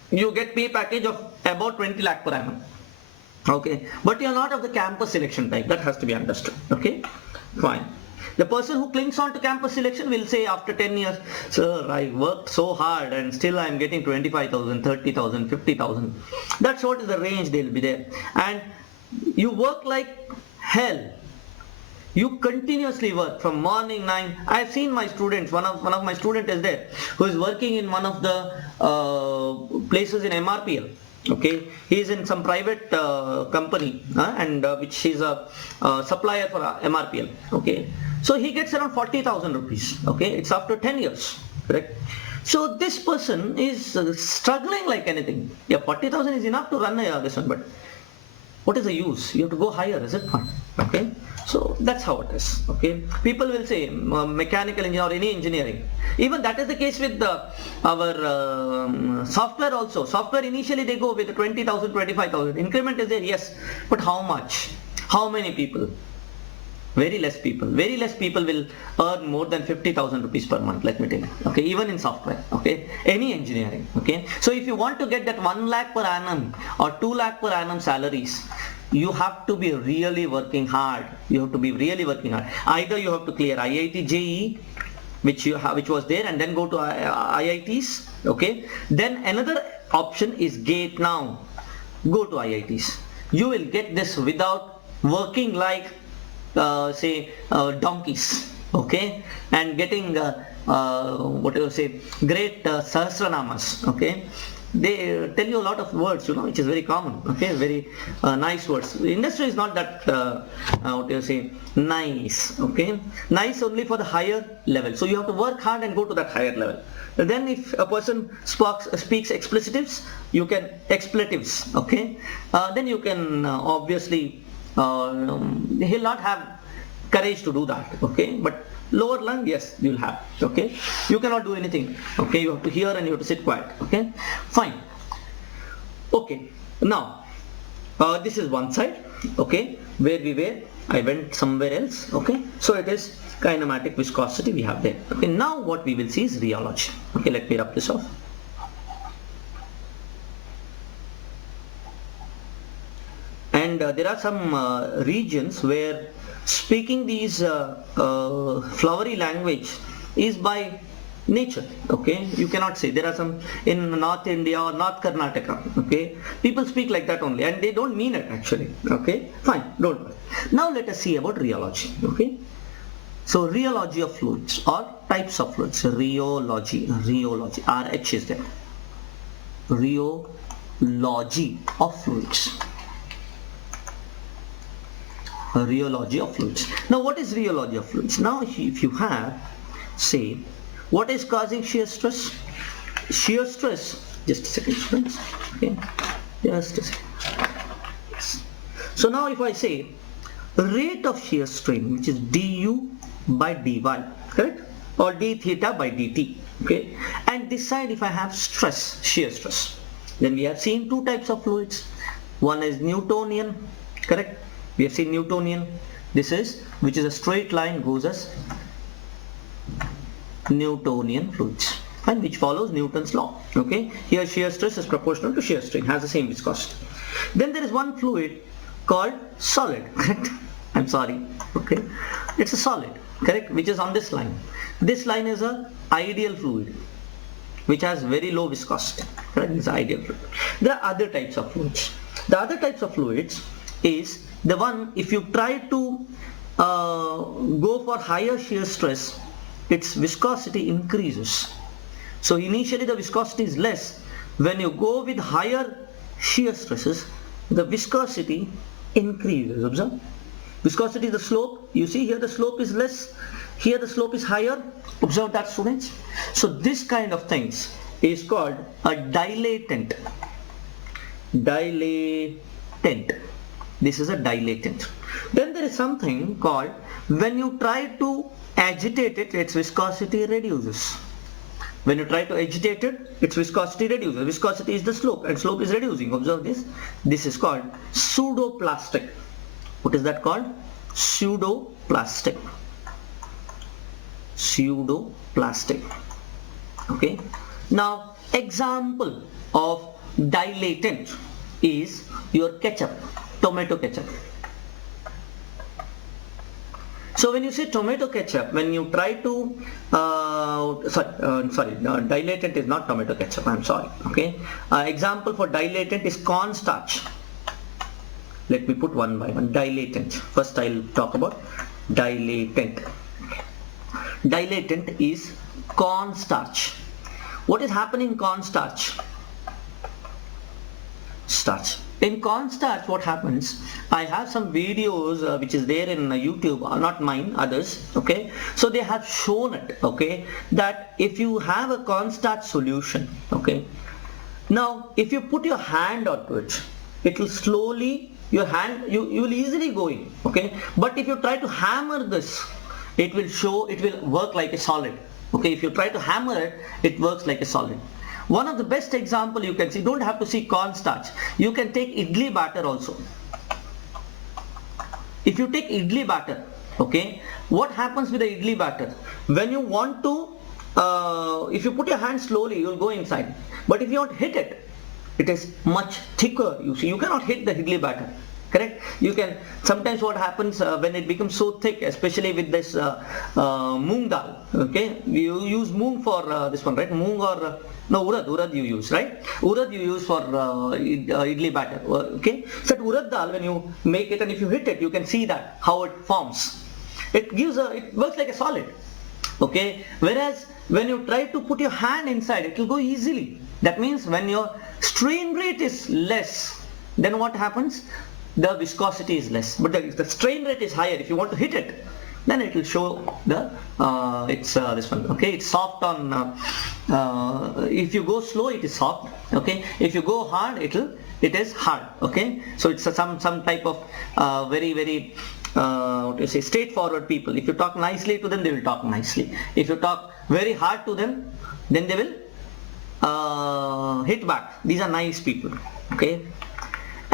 you get pay package of about 20 lakh per annum. Okay, but you are not of the campus selection type. That has to be understood. Okay, fine. The person who clings on to campus selection will say after 10 years, sir, I worked so hard and still I am getting 25,000, 30,000, 50,000. That's what is the range they will be there. And you work like hell. You continuously work from morning 9. I have seen my students, one of my student is there who is working in one of the places in MRPL. Okay, he is in some private company and which is a supplier for MRPL. Okay, so he gets around 40,000 rupees. Okay, it's after 10 years, correct? So this person is struggling like anything. Yeah, 40,000 is enough to run this one, but what is the use? You have to go higher, is it not? Okay, so that's how it is. Okay, people will say mechanical engineer or any engineering. Even that is the case with our software also. Software initially they go with 20,000, 25,000. Increment is there, yes, but how much? How many people? Very less people. Very less people will earn more than 50,000 rupees per month, let me tell you. Okay, even in software. Okay, any engineering. Okay, so if you want to get that 1 lakh per annum or 2 lakh per annum salaries, you have to be really working hard. You have to be really working hard. Either you have to clear IIT JEE, which was there, and then go to IITs. Okay, then another option is GATE now. Go to IITs. You will get this without working like donkeys, okay, and getting what you say, great sahasranamas. Okay, they tell you a lot of words, you know, which is very common. Okay, very nice words. The industry is not that what you say, nice. Okay, nice only for the higher level. So you have to work hard and go to that higher level. Then if a person speaks expletives, you can expletives. Okay, then you can obviously he'll not have courage to do that. Okay, but lower lung, yes, you'll have. Okay, you cannot do anything. Okay, you have to hear and you have to sit quiet. Okay, fine. Okay, now this is one side. Okay, where we were, I went somewhere else. Okay, so it is kinematic viscosity we have there. Okay, now what we will see is rheology. Okay, let me rub this off. And there are some regions where speaking these flowery language is by nature. Okay, you cannot say. There are some in North India or North Karnataka. Okay, people speak like that only, and they don't mean it actually. Okay, fine, don't worry. Now let us see about rheology. Okay, so rheology of fluids or types of fluids. Rheology, RH is there. Rheology of fluids. Rheology of fluids. Now what is rheology of fluids? Now if you have, say, what is causing shear stress? Shear stress, just a second friends, okay, just a second. Yes. So now if I say rate of shear strain, which is du by dy, correct, or d theta by dt, okay, and this side if I have stress, shear stress, then we have seen two types of fluids. One is Newtonian, correct, we have seen Newtonian. This is, which is a straight line, goes as Newtonian fluids, and which follows Newton's law. Okay, here shear stress is proportional to shear strain, has the same viscosity. Then there is one fluid called solid, correct, I'm sorry, okay, it's a solid, correct, which is on this line. This line is a ideal fluid which has very low viscosity, correct, it's ideal fluid. There are other types of fluids. The other types of fluids is the one, if you try to go for higher shear stress, its viscosity increases. So initially the viscosity is less. When you go with higher shear stresses, the viscosity increases. Observe, viscosity is the slope. You see here the slope is less, here the slope is higher. Observe that, students. So this kind of things is called a dilatant. This is a dilatant. Then there is something called, when you try to agitate it, its viscosity reduces. When you try to agitate it, its viscosity reduces. Viscosity is the slope, and slope is reducing. Observe this. This is called pseudoplastic. What is that called? Pseudoplastic. Pseudoplastic. Okay. Now, example of dilatant is your ketchup, tomato ketchup. So when you say tomato ketchup, when you try to, dilatant is not tomato ketchup, I'm sorry, okay. Example for dilatant is cornstarch. Let me put one by one. Dilatant. First I'll talk about dilatant. Dilatant is cornstarch. What is happening in cornstarch? Starch. In cornstarch, what happens? I have some videos which is there in YouTube, not mine, others. Okay, so they have shown it. Okay, that if you have a cornstarch solution, okay, now if you put your hand onto it, it will slowly, your hand, you will easily go in. Okay, but if you try to hammer this, it will work like a solid. Okay, if you try to hammer it, it works like a solid. One of the best example you can see, don't have to see cornstarch, you can take idli batter also. If you take idli batter, okay, what happens with the idli batter? When you want to, if you put your hand slowly, you will go inside. But if you want to hit it, it is much thicker. You see, you cannot hit the idli batter. Correct? You can, sometimes what happens when it becomes so thick, especially with this moong dal, okay, you use moong for this one, right? Moong or no, urad you use, right? Urad you use for idli batter, okay? So urad dal, when you make it and if you hit it, you can see that how it forms. It works like a solid, okay? Whereas when you try to put your hand inside, it will go easily. That means when your strain rate is less, then what happens? The viscosity is less, but if the strain rate is higher, if you want to hit it, then it will show the this one, okay, it's soft on if you go slow, it is soft, okay, if you go hard, it is hard, okay. So it's some type of very what do you say, straightforward people. If you talk nicely to them, they will talk nicely. If you talk very hard to them, then they will hit back. These are nice people, okay.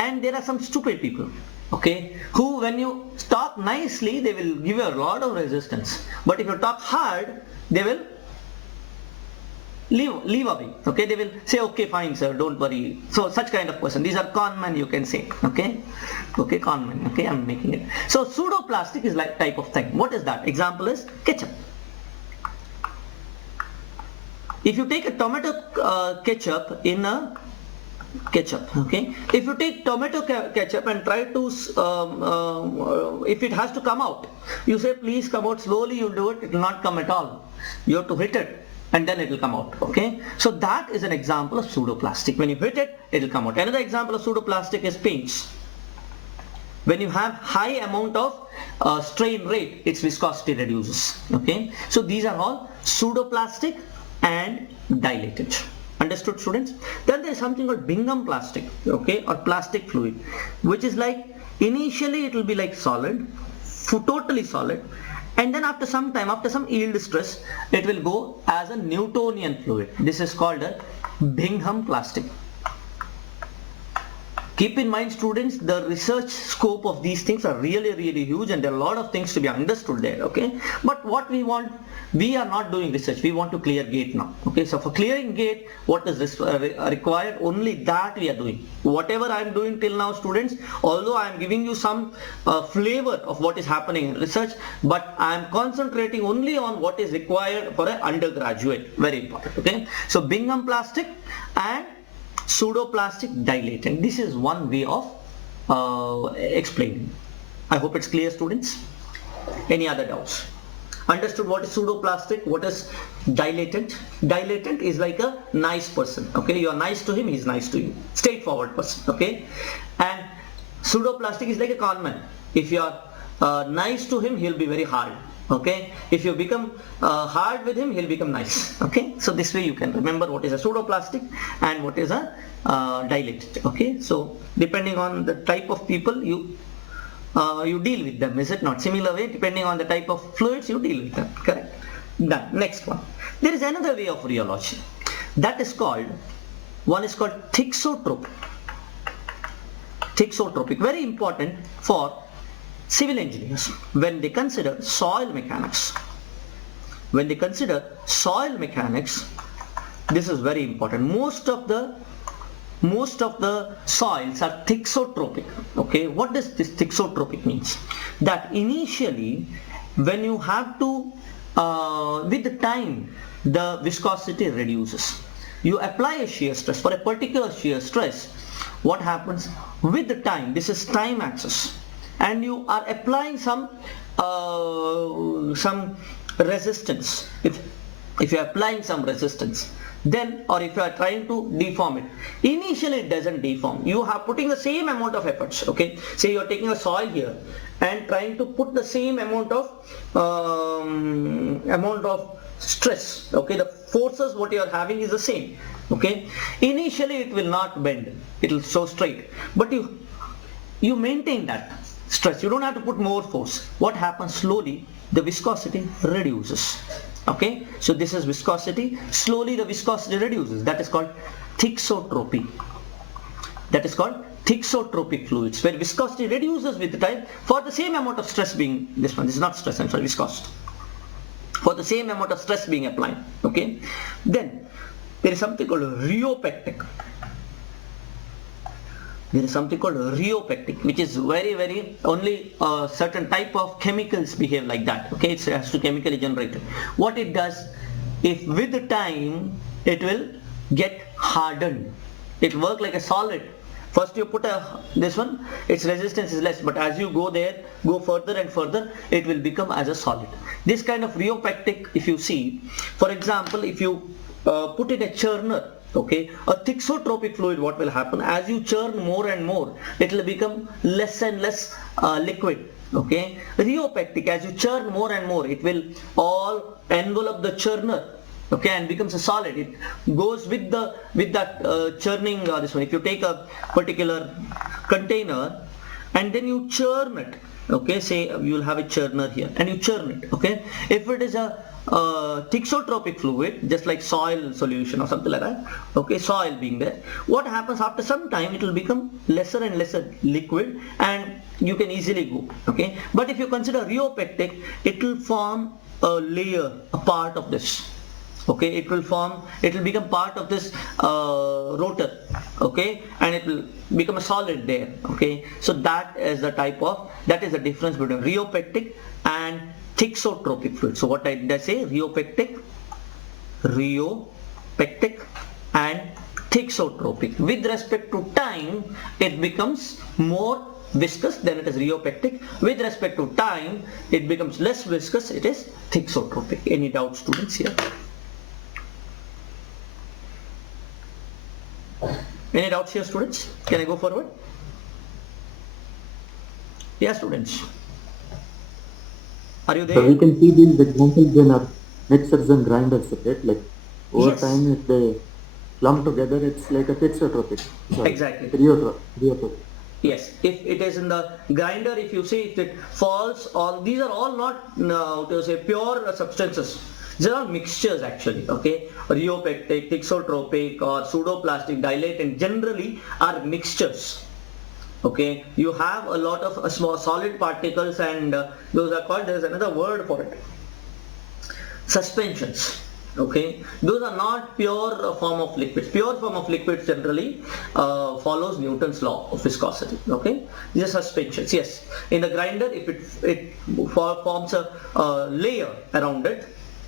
And there are some stupid people, okay, who when you talk nicely, they will give you a lot of resistance. But if you talk hard, they will leave away, okay. They will say, okay, fine sir, don't worry. So such kind of person, these are con men, you can say, okay, con men, okay, I'm making it. So pseudoplastic is like type of thing. What is that? Example is ketchup. if you take a tomato ketchup in a ketchup, okay, if you take tomato ketchup and try to if it has to come out, you say please come out slowly, you do it, it will not come at all. You have to hit it and then it will come out. Okay, so that is an example of pseudoplastic. When you hit it, it will come out. Another example of pseudoplastic is paints. When you have high amount of strain rate, its viscosity reduces. Okay, so these are all pseudoplastic and dilated. Understood, students? Then there is something called Bingham plastic, okay, or plastic fluid, which is like initially it will be like solid, totally solid, and then after some time, after some yield stress, it will go as a Newtonian fluid. This is called a Bingham plastic. Keep in mind, students, the research scope of these things are really huge, and there are a lot of things to be understood there. Okay, but what we want, we are not doing research, we want to clear gate now. Okay, so for clearing gate, what is this required? Only that we are doing. Whatever I am doing till now, students, although I am giving you some flavor of what is happening in research, but I am concentrating only on what is required for an undergraduate. Very important. Okay, so Bingham plastic and pseudoplastic dilatant. This is one way of explaining. I hope it's clear, students. Any other doubts? Understood what is pseudoplastic? What is dilatant? Dilatant is like a nice person. Okay, you are nice to him, he is nice to you. Straightforward person. Okay, and pseudoplastic is like a con man. If you are nice to him, he'll be very hard. Okay, if you become hard with him, he'll become nice. Okay, so this way you can remember what is a pseudoplastic and what is a dilated. Okay, so depending on the type of people you deal with them, is it not? Similar way, depending on the type of fluids you deal with them. Correct. Done. Next one. There is another way of rheology. That is called, one is called thixotropic. Thixotropic, very important for civil engineers when they consider soil mechanics. When they consider soil mechanics, this is very important. Most of the soils are thixotropic. Okay, what does this thixotropic means? That initially, when you have to, with the time, the viscosity reduces. You apply a shear stress for a particular shear stress. What happens with the time? This is time axis. And you are applying some resistance. If you are applying some resistance, then, or if you are trying to deform it, initially it doesn't deform. You are putting the same amount of efforts. Okay, say you are taking a soil here and trying to put the same amount of stress. Okay, the forces what you are having is the same. Okay, initially it will not bend, it will show straight, but you maintain that stress, you don't have to put more force. What happens? Slowly the viscosity reduces. Okay, so this is viscosity, slowly the viscosity reduces. That is called thixotropy. That is called thixotropic fluids, where viscosity reduces with the time for the same amount of stress being, this is not stress, I'm sorry, viscosity, for the same amount of stress being applied. Okay, then there is something called rheopectic. There is something called rheopectic, which is very only a certain type of chemicals behave like that. Okay, it has to chemically generated. What it does, if with the time it will get hardened, it will work like a solid. First you put this one, its resistance is less, but as you go further and further, it will become as a solid. This kind of rheopectic, if you see, for example, if you put in a churner, okay, a thixotropic fluid, what will happen? As you churn more and more, it will become less and less liquid. Okay, rheopectic, as you churn more and more, it will all envelop the churner. Okay, and becomes a solid. It goes with that churning. This one, if you take a particular container and then you churn it. Okay, say you will have a churner here and you churn it. Okay, if it is a thixotropic fluid, just like soil solution or something like that, okay, soil being there, what happens after some time, it will become lesser and lesser liquid and you can easily go. Okay, but if you consider rheopectic, it will form a layer, a part of this. Okay, it will become part of this rotor. Okay, and it will become a solid there. Okay, so that is the difference between rheopectic and thixotropic fluid. So what did I say? Rheopectic, rheopectic, rheopectic and thixotropic. With respect to time, it becomes more viscous, then it is rheopectic. With respect to time, it becomes less viscous, it is thixotropic. Any doubt, students, here? Any doubts here, students? Can I go forward? Yeah, students. Are you there? So we can see these examples in our mixers and grinders, right? Like over Yes. time, if they clump together, it's like a thixotropic. Sorry, Exactly. rheotropic. Yes, if it is in the grinder, if you see if it falls, all these are all not to say pure substances. These are all mixtures actually. Okay, rheopectic, thixotropic, or pseudoplastic, dilatant generally are mixtures. Okay, you have a lot of small solid particles, and those are called. There is another word for it. Suspensions. Okay, those are not pure form of liquids. Pure form of liquids generally follows Newton's law of viscosity. Okay, these are suspensions. Yes, in the grinder, if it forms a layer around it,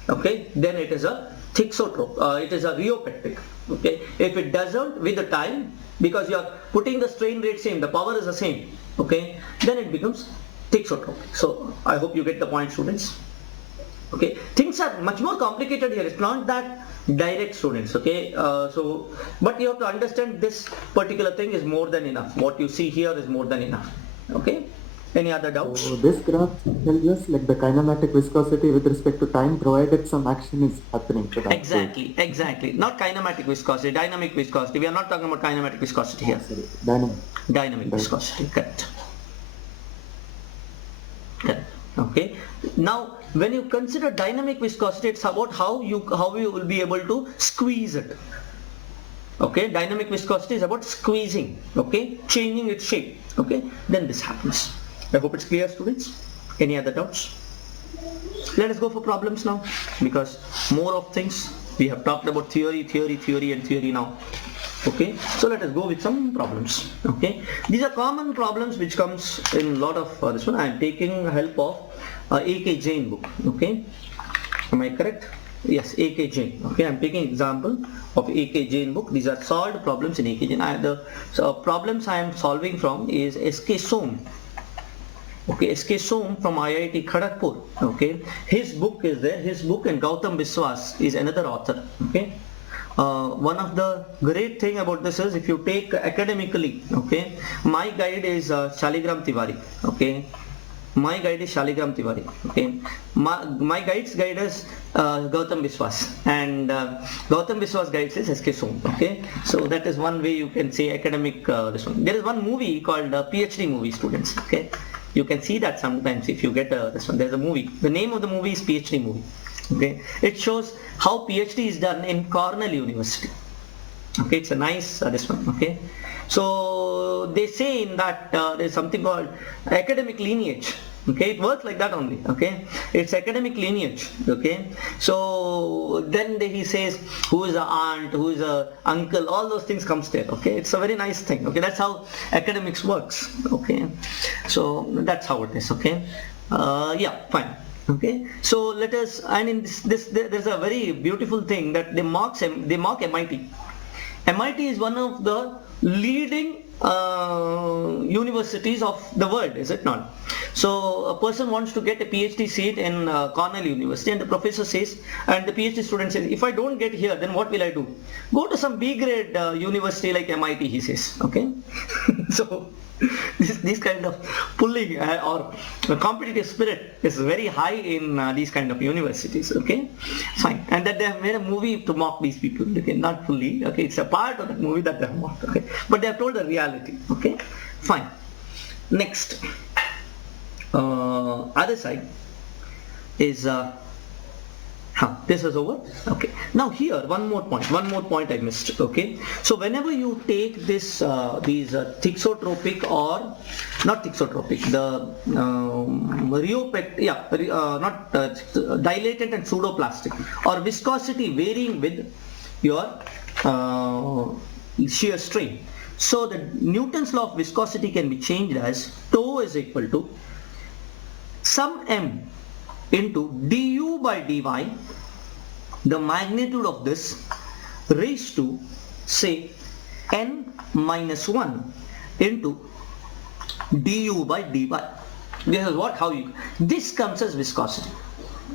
okay, then it is a thixotropic. It is a rheopectic. Okay, if it doesn't, with the time, because you are putting the strain rate same, the power is the same. Okay, then it becomes thixotropic. So I hope you get the point, students. Okay, things are much more complicated here. It's not that direct, students. Okay, but you have to understand this particular thing is more than enough. What you see here is more than enough. Okay, any other doubts? So this graph tells us like the kinematic viscosity with respect to time, provided some action is happening to that. Exactly. Not kinematic viscosity, dynamic viscosity. We are not talking about kinematic viscosity here. Sorry, dynamic. Dynamic viscosity, correct. Okay. Now, when you consider dynamic viscosity, it's about how you will be able to squeeze it. Okay, dynamic viscosity is about squeezing. Okay, changing its shape. Okay, then this happens. I hope it's clear, students. Any other doubts? Let us go for problems now, because more of things we have talked about theory now. Okay, so let us go with some problems. Okay, these are common problems which comes in a lot of this one. I am taking help of A.K. Jain book. Okay, am I correct? Yes, A.K. Jain. Okay, I am taking example of A.K. Jain book. These are solved problems in A.K. Jain. The problems I am solving from is S.K. Som. Okay, S.K. Som from IIT Kharagpur. Okay, his book is there. His book, and Gautam Biswas is another author. Okay. One of the great thing about this is if you take academically, okay, my guide is Shaligram Tiwari. Okay, my guide is Shaligram Tiwari. Okay, my guide's guide is Gautam Biswas, and Gautam Biswas guide is S.K. Som. Okay, so that is one way you can say academic this one. There is one movie called PhD movie, students. Okay, you can see that sometimes if you get this one. There's a movie. The name of the movie is PhD movie. Okay, it shows how PhD is done in Cornell University. Okay, it's a nice this one. Okay, so they say in that there's something called academic lineage. Okay, it works like that only. Okay, it's academic lineage. Okay, so then he says who is a aunt, who is a uncle, all those things comes there. Okay, it's a very nice thing. Okay, that's how academics works. Okay, so that's how it is. Okay, yeah, fine. Okay, so let us, and in this there's a very beautiful thing that they mock MIT. MIT is one of the leading universities of the world, is it not? So a person wants to get a PhD seat in Cornell University, and the professor says, and the PhD student says, if I don't get here, then what will I do? Go to some B grade university like MIT, he says. Okay, so this kind of pulling or competitive spirit is very high in these kind of universities. Okay, fine, and that they have made a movie to mock these people. Okay, not fully. Okay, it's a part of that movie that they have mocked. Okay, but they have told the reality. Okay, fine. Next, other side is this is over. Okay, now here one more point I missed. Okay, so whenever you take this these thixotropic or not thixotropic, the rheopectic, not dilatant and pseudoplastic, or viscosity varying with your shear strain. So the Newton's law of viscosity can be changed as tau is equal to sum m into du by dy, the magnitude of this, raised to say n minus 1 into du by dy. This is what, how you, this comes as viscosity,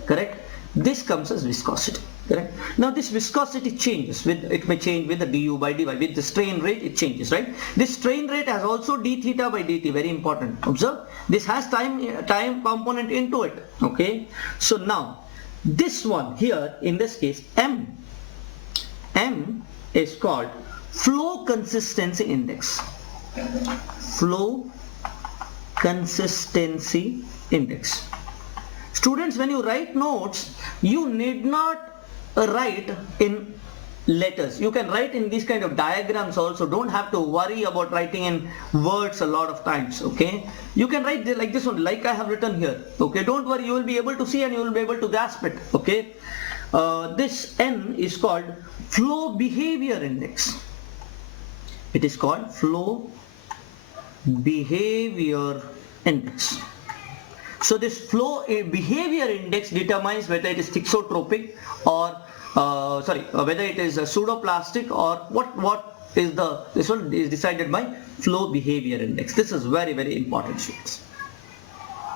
correct? This comes as viscosity, correct? Now this viscosity changes with, it may change with the du by dy, with the strain rate it changes, right? This strain rate has also d theta by dt, very important. Observe, this has time component into it, okay? So now this one here, in this case, m is called flow consistency index. Flow consistency index. Students, when you write notes, you need not write in letters. You can write in these kind of diagrams also. Don't have to worry about writing in words a lot of times, okay? You can write like this one, like I have written here, okay? Don't worry, you will be able to see and you will be able to grasp it, okay? This n is called flow behavior index. It is called flow behavior index. So this flow behavior index determines whether it is thixotropic or whether it is a pseudoplastic or what is the, this one is decided by flow behavior index. This is very, very important, students.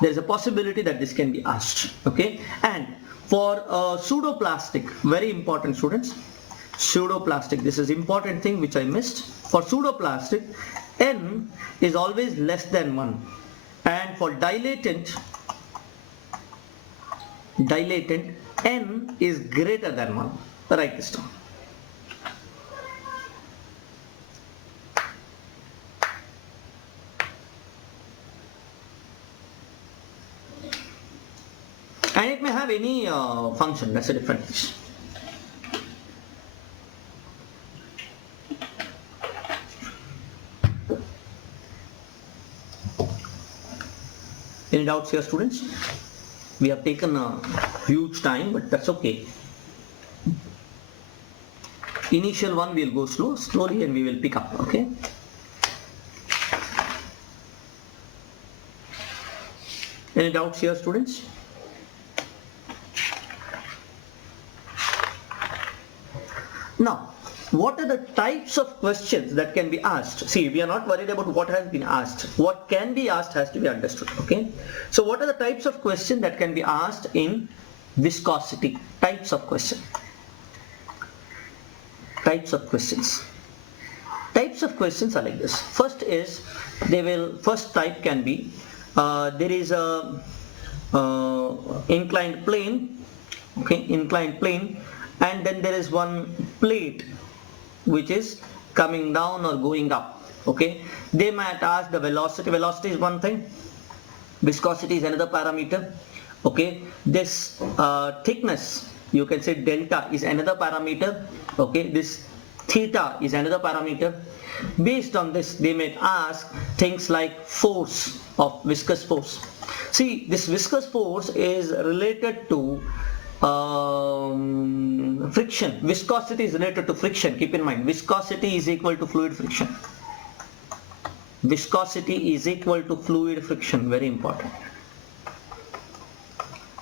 There is a possibility that this can be asked, okay? And for pseudoplastic, very important, students, pseudoplastic, this is important thing which I missed. For pseudoplastic, n is always less than 1, and for dilatant n is greater than 1. Write this down. And it may have any function, that's a different thing. Any doubts here, students? We have taken a huge time, but that's okay. Initial one we'll go slowly and we will pick up, okay? Any doubts here, students? Now, what are the types of questions that can be asked? See, we are not worried about what has been asked. What can be asked has to be understood, okay? So what are the types of questions that can be asked in viscosity? Types of question. Types of questions. Types of questions are like this. First is, first type can be, there is a inclined plane, okay, inclined plane, and then there is one plate which is coming down or going up, okay? They might ask the velocity. Velocity is one thing, viscosity is another parameter, okay? This thickness, you can say delta, is another parameter, okay? This theta is another parameter. Based on this, they may ask things like force, of viscous force. See, this viscous force is related to friction. Viscosity is related to friction. Keep in mind, viscosity is equal to fluid friction. Viscosity is equal to fluid friction. Very important.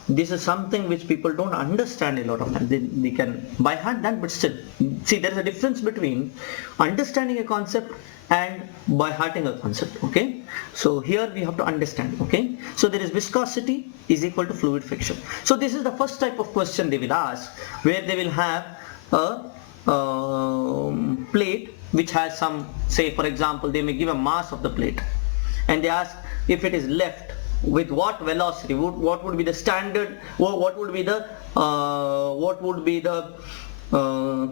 This is something which people don't understand a lot of times. They can by heart that, but still, see, there is a difference between understanding a concept and by hearting a concept, okay? So here we have to understand, okay? So there is viscosity is equal to fluid friction. So this is the first type of question they will ask, where they will have a plate which has some, say for example, they may give a mass of the plate, and they ask if it is left, with what velocity, what would be the standard, what would be the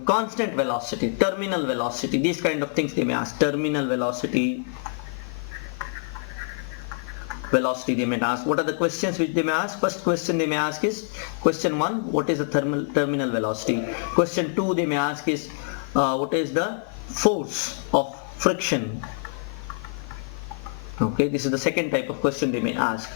constant velocity, terminal velocity, these kind of things they may ask. Terminal velocity they may ask. What are the questions which they may ask? First question they may ask is, question 1, what is the terminal velocity? Question 2 they may ask is, what is the force of friction? Okay, this is the second type of question they may ask.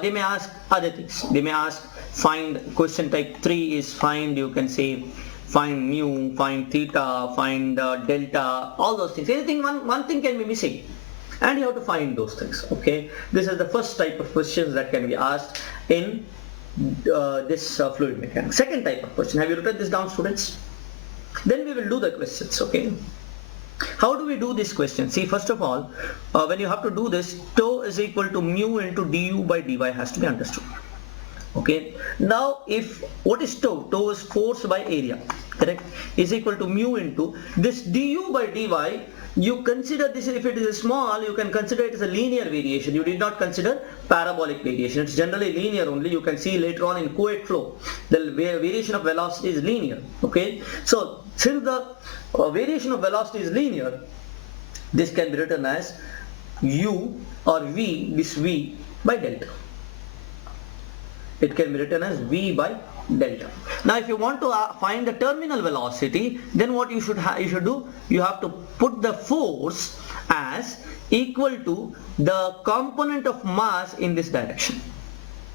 They may ask other things. They may ask, find, question type 3 is find, you can say find mu, find theta, find delta, all those things. Anything, one thing can be missing, and you have to find those things, okay? This is the first type of questions that can be asked in this fluid mechanics. Second type of question, have you written this down, students? Then we will do the questions. Okay, how do we do this question? See, first of all, when you have to do this, tau is equal to mu into du by dy has to be understood. Okay, now if what is tau? Tau is force by area, correct, is equal to mu into this du by dy. You consider this, if it is small, you can consider it as a linear variation. You did not consider parabolic variation. It's generally linear only. You can see later on in co-ed flow, the variation of velocity is linear. Okay, so since the variation of velocity is linear, this can be written as u or v, this v by delta. It can be written as v by delta. Now if you want to find the terminal velocity, then what you should do, you have to put the force as equal to the component of mass in this direction.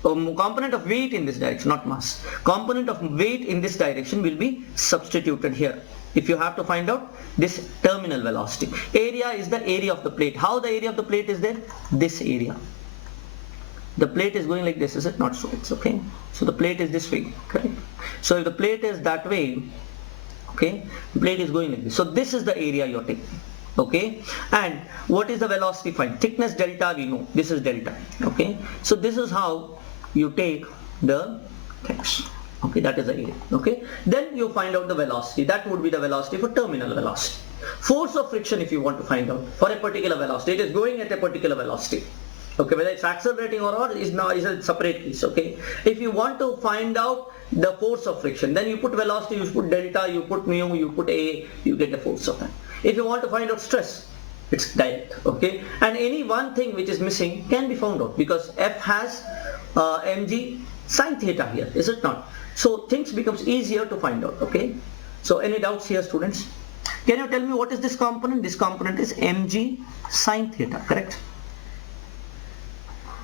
Component of weight in this direction, not mass. Component of weight in this direction will be substituted here. If you have to find out this terminal velocity. Area is the area of the plate. How the area of the plate is there? This area. The plate is going like this, is it not so? It's okay. So the plate is this way, correct? So if the plate is that way, okay, the plate is going like this. So this is the area you're taking, okay? And what is the velocity find? Thickness delta we know. This is delta, okay? So this is how you take the things, okay? That is the area, okay? Then you find out the velocity. That would be the velocity for terminal velocity. Force of friction, if you want to find out for a particular velocity, it is going at a particular velocity. Okay, whether it's accelerating or not is a separate case. Okay, if you want to find out the force of friction, then you put velocity, you put delta, you put mu, you put a, you get the force of that. If you want to find out stress, it's direct. Okay, and any one thing which is missing can be found out because F has mg sine theta here, is it not? So things becomes easier to find out. Okay, so any doubts here, students? Can you tell me what is this component? This component is mg sine theta, correct?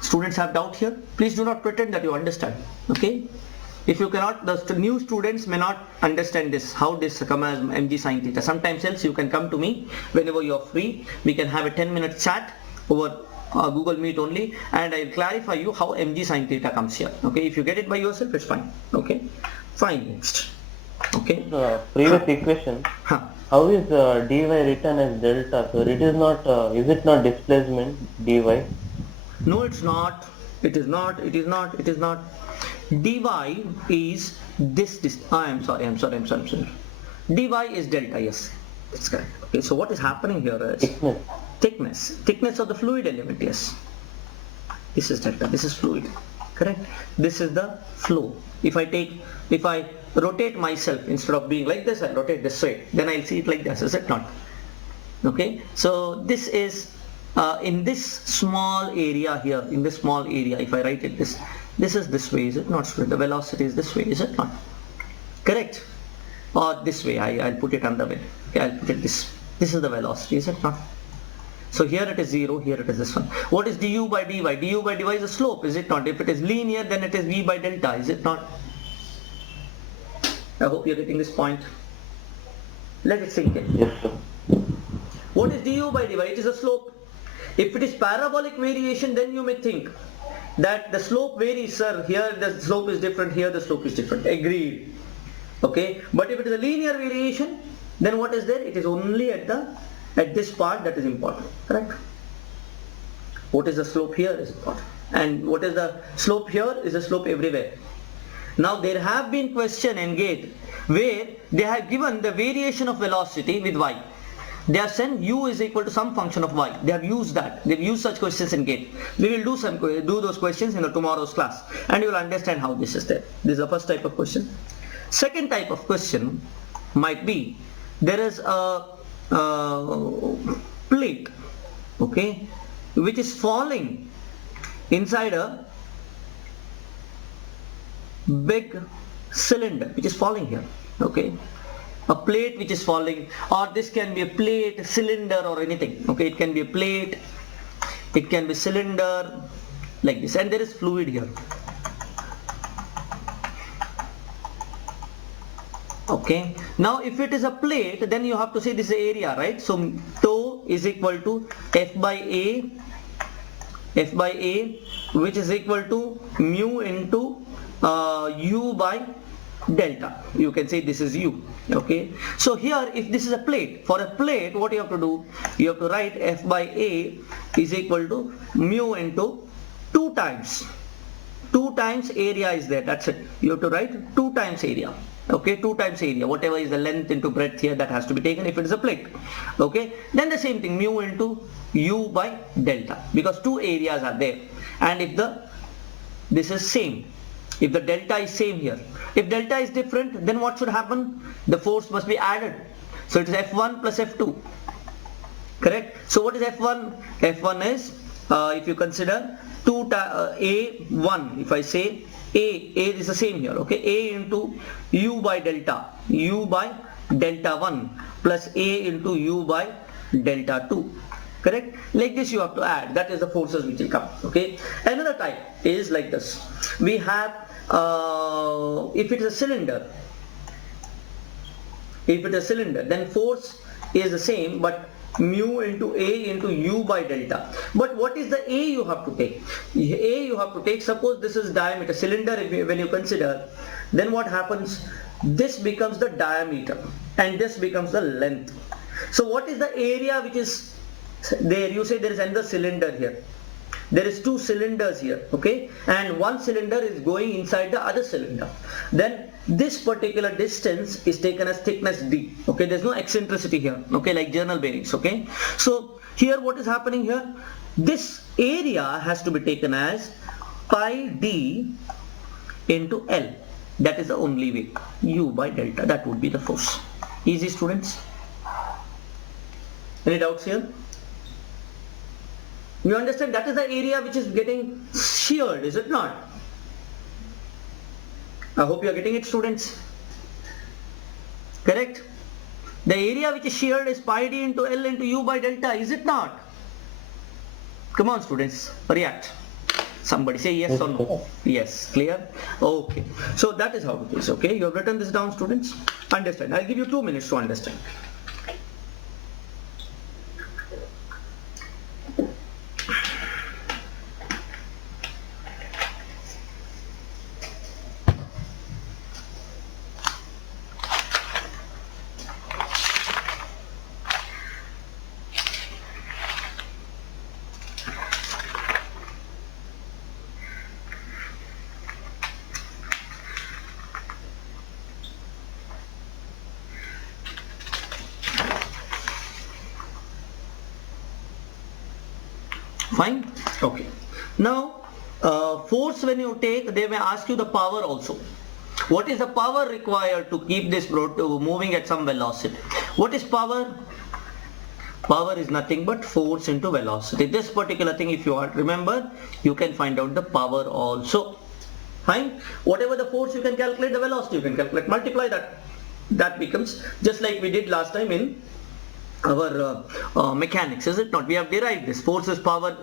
Students have doubt here? Please do not pretend that you understand. Okay, if you cannot, the new students may not understand this, how this come as mg sine theta. Sometimes else you can come to me whenever you are free. We can have a 10-minute chat over Google Meet only, and I will clarify you how mg sine theta comes here. Okay, if you get it by yourself, it's fine. Okay, fine. Next. Okay, the previous equation, how is dy written as delta? So it is not, is it not displacement dy? No, it's not. It is not. It is not. It is not. Dy is this. I'm sorry. Dy is delta. Yes, that's correct. Okay. So what is happening here is thickness of the fluid element. Yes. This is delta. This is fluid. Correct. This is the flow. If I rotate myself, instead of being like this, I rotate this way. Then I'll see it like this. Is it not? Okay. So this is. In this small area here, in this small area, if I write it this is this way, is it not? The velocity is this way, is it not? Correct? Or this way, I'll put it another way. Okay, I'll put it this. This is the velocity, is it not? So here it is 0, here it is this one. What is du by dy? Du by dy is a slope, is it not? If it is linear, then it is v by delta, is it not? I hope you're getting this point. Let it sink in. Yes, sir. What is du by dy? It is a slope. If it is parabolic variation, then you may think that the slope varies, sir. Here the slope is different, here the slope is different. Agreed. Okay. But if it is a linear variation, then what is there? It is only at this part that is important. Correct? What is the slope here is important. And what is the slope here is the slope everywhere. Now there have been questions in GATE where they have given the variation of velocity with y. They have sent u is equal to some function of y. They have used that. They've used such questions in GATE. We will do those questions in the tomorrow's class, and you will understand how this is there. This is the first type of question. Second type of question might be there is a plate, okay, which is falling inside a big cylinder, which is falling here. Okay. A plate which is falling, or this can be a plate, cylinder, or anything. Okay, it can be a plate, it can be cylinder, like this, and there is fluid here. Okay, now if it is a plate, then you have to say this is area, right? So tau is equal to F by A, which is equal to mu into u by delta. You can say this is u. Okay, so here if this is a plate, for a plate what you have to do, you have to write F by A is equal to mu into 2 times area is there, that's it. You have to write 2 times area. Okay, 2 times area, whatever is the length into breadth here, that has to be taken if it is a plate. Okay, then the same thing, mu into u by delta, because 2 areas are there, and if this is same, if the delta is same here, if delta is different, then what should happen? The force must be added. So it is F1 plus F2, correct? So what is F1? F1 is if you consider A1, if I say A is the same here, okay, A into u by delta 1 plus A into u by delta 2, correct? Like this you have to add, that is the forces which will come. Okay, another type is like this. We have if it is a cylinder, then force is the same, but mu into A into u by delta. But what is the A you have to take? A you have to take, suppose this is diameter, cylinder, when you consider, then what happens? This becomes the diameter and this becomes the length. So what is the area which is there? You say there is another cylinder here. There is 2 cylinders here, okay, and one cylinder is going inside the other cylinder. Then this particular distance is taken as thickness d. Okay, there's no eccentricity here, okay, like journal bearings. Okay, so here what is happening here? This area has to be taken as pi d into L. That is the only way. U by delta, that would be the force. Easy, students? Any doubts here? You understand, that is the area which is getting sheared, is it not? I hope you are getting it, students. Correct? The area which is sheared is pi d into L into u by delta, is it not? Come on, students, react. Somebody say yes or no. Yes, clear? Okay, so that is how it is. Okay, you have written this down, students. Understand. I'll give you 2 minutes to understand. Fine. Okay, now force, when you take, they may ask you the power also. What is the power required to keep this road moving at some velocity? What is power? Power is nothing but force into velocity. This particular thing, if you remember, you can find out the power also. Fine. Whatever the force, you can calculate the velocity, you can calculate, multiply that. That becomes just like we did last time in our mechanics, is it not? We have derived this. Force is power,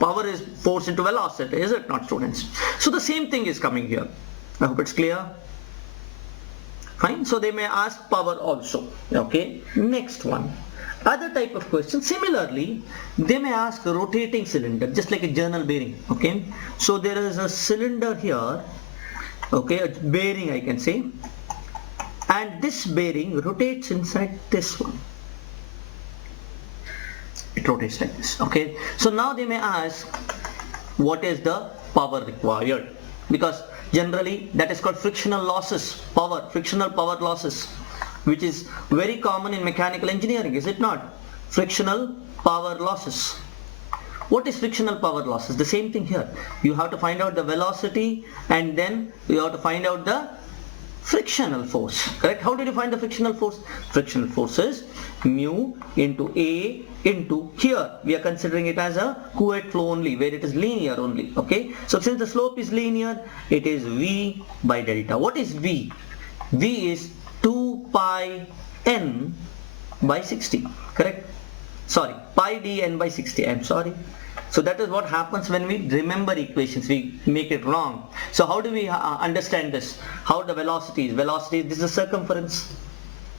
power is force into velocity, is it not, students? So the same thing is coming here. I hope it's clear. Fine. So they may ask power also. Okay. Next one. Other type of question. Similarly, they may ask a rotating cylinder, just like a journal bearing. Okay. So there is a cylinder here. Okay, a bearing I can say, and this bearing rotates inside this one. It rotates like this. Okay, so now they may ask what is the power required, because generally that is called frictional losses, frictional power losses, which is very common in mechanical engineering, is it not? Frictional power losses. What is frictional power losses? The same thing here. You have to find out the velocity and then you have to find out the frictional force. Correct? How did you find the frictional force? Frictional force is mu into A into, here we are considering it as a co-ed flow only, where it is linear only. Okay, so since the slope is linear, it is V by delta. What is V? V is 2 pi n by 60. Correct? Sorry, pi d n by 60. I'm sorry. So that is what happens when we remember equations, we make it wrong. So how do we understand this? How the velocity is? Velocity, this is circumference.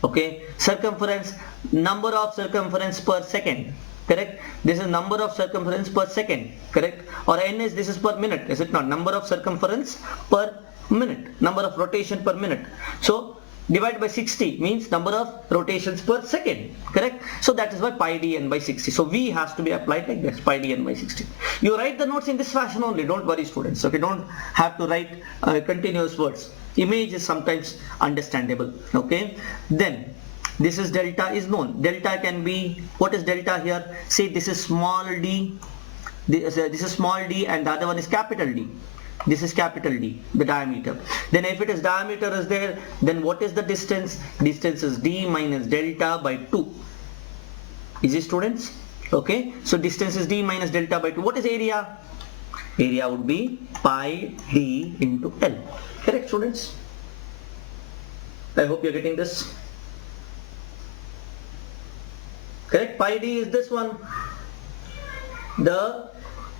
Okay, circumference, number of circumference per second. Correct? This is number of circumference per second. Correct? Or n is, this is per minute, is it not? Number of circumference per minute, number of rotation per minute. So divide by 60 means number of rotations per second, correct? So that is why pi d n by 60. So v has to be applied like this, pi d n by 60. You write the notes in this fashion only, don't worry students, okay? Don't have to write continuous words. Image is sometimes understandable, okay? Then this is delta is known. Delta can be, what is delta here? Say this is small d, this is small d, and the other one is capital D. This is capital D, the diameter. Then if it is diameter is there, then what is the distance? Distance is d minus delta by 2. Is it, students? Okay, so distance is d minus delta by 2. What is area? Area would be pi d into L. Correct, students? I hope you're getting this. Correct, pi d is this one. The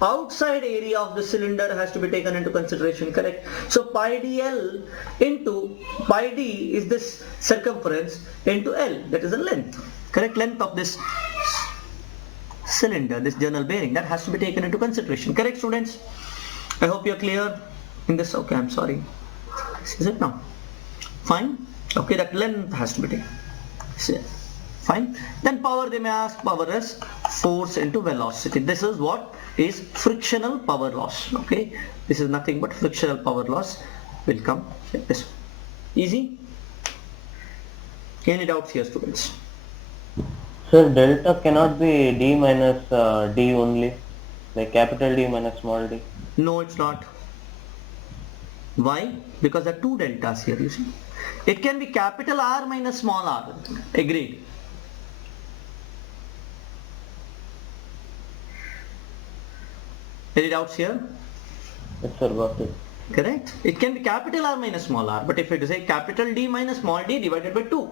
outside area of the cylinder has to be taken into consideration, correct? So pi dl into pi d is this circumference into L, that is the length, correct? Length of this cylinder, this journal bearing, that has to be taken into consideration, correct, students? I hope you're clear in this. Okay, I'm sorry. Is it now? Fine. Okay, that length has to be taken. So, fine. Then power, they may ask, power is force into velocity. This is what is frictional power loss. Okay, this is nothing but frictional power loss will come here. This easy. Any doubts here, students? Sir, delta cannot be d minus d only, like capital D minus small d. No, it's not. Why? Because there are two deltas here, you see. It can be capital R minus small r. Agreed. Any doubts here? Yes, sir, got it. Correct. It can be capital R minus small r, but if it is a capital D minus small d divided by 2.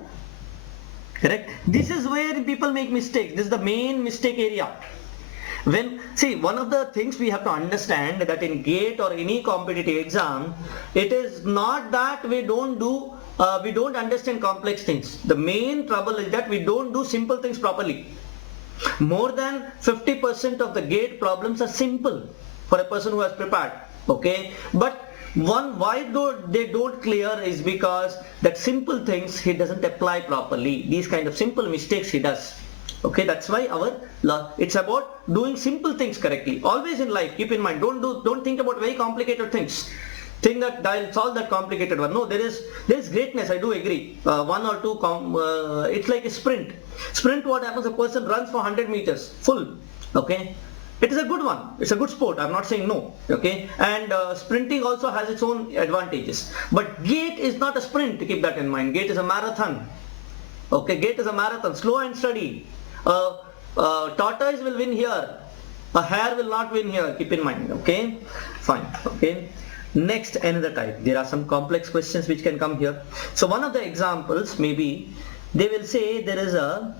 Correct. This is where people make mistakes. This is the main mistake area. When, see, one of the things we have to understand that in GATE or any competitive exam, it is not that we don't understand complex things. The main trouble is that we don't do simple things properly. More than 50% of the GATE problems are simple for a person who has prepared, okay? But why they don't clear is because that simple things he doesn't apply properly. These kind of simple mistakes he does. Okay, that's why it's about doing simple things correctly. Always in life, keep in mind, don't think about very complicated things. Think that I'll solve that complicated one. No, there is greatness, I do agree. One or two, it's like a sprint. Sprint, what happens, a person runs for 100 meters, full, okay? It is a good one, it's a good sport, I'm not saying no, okay? And sprinting also has its own advantages. But GATE is not a sprint, keep that in mind. GATE is a marathon, okay? GATE is a marathon, slow and steady. Tortoise will win here, a hare will not win here, keep in mind, okay? Fine, okay? Next, another type. There are some complex questions which can come here. So one of the examples, maybe they will say there are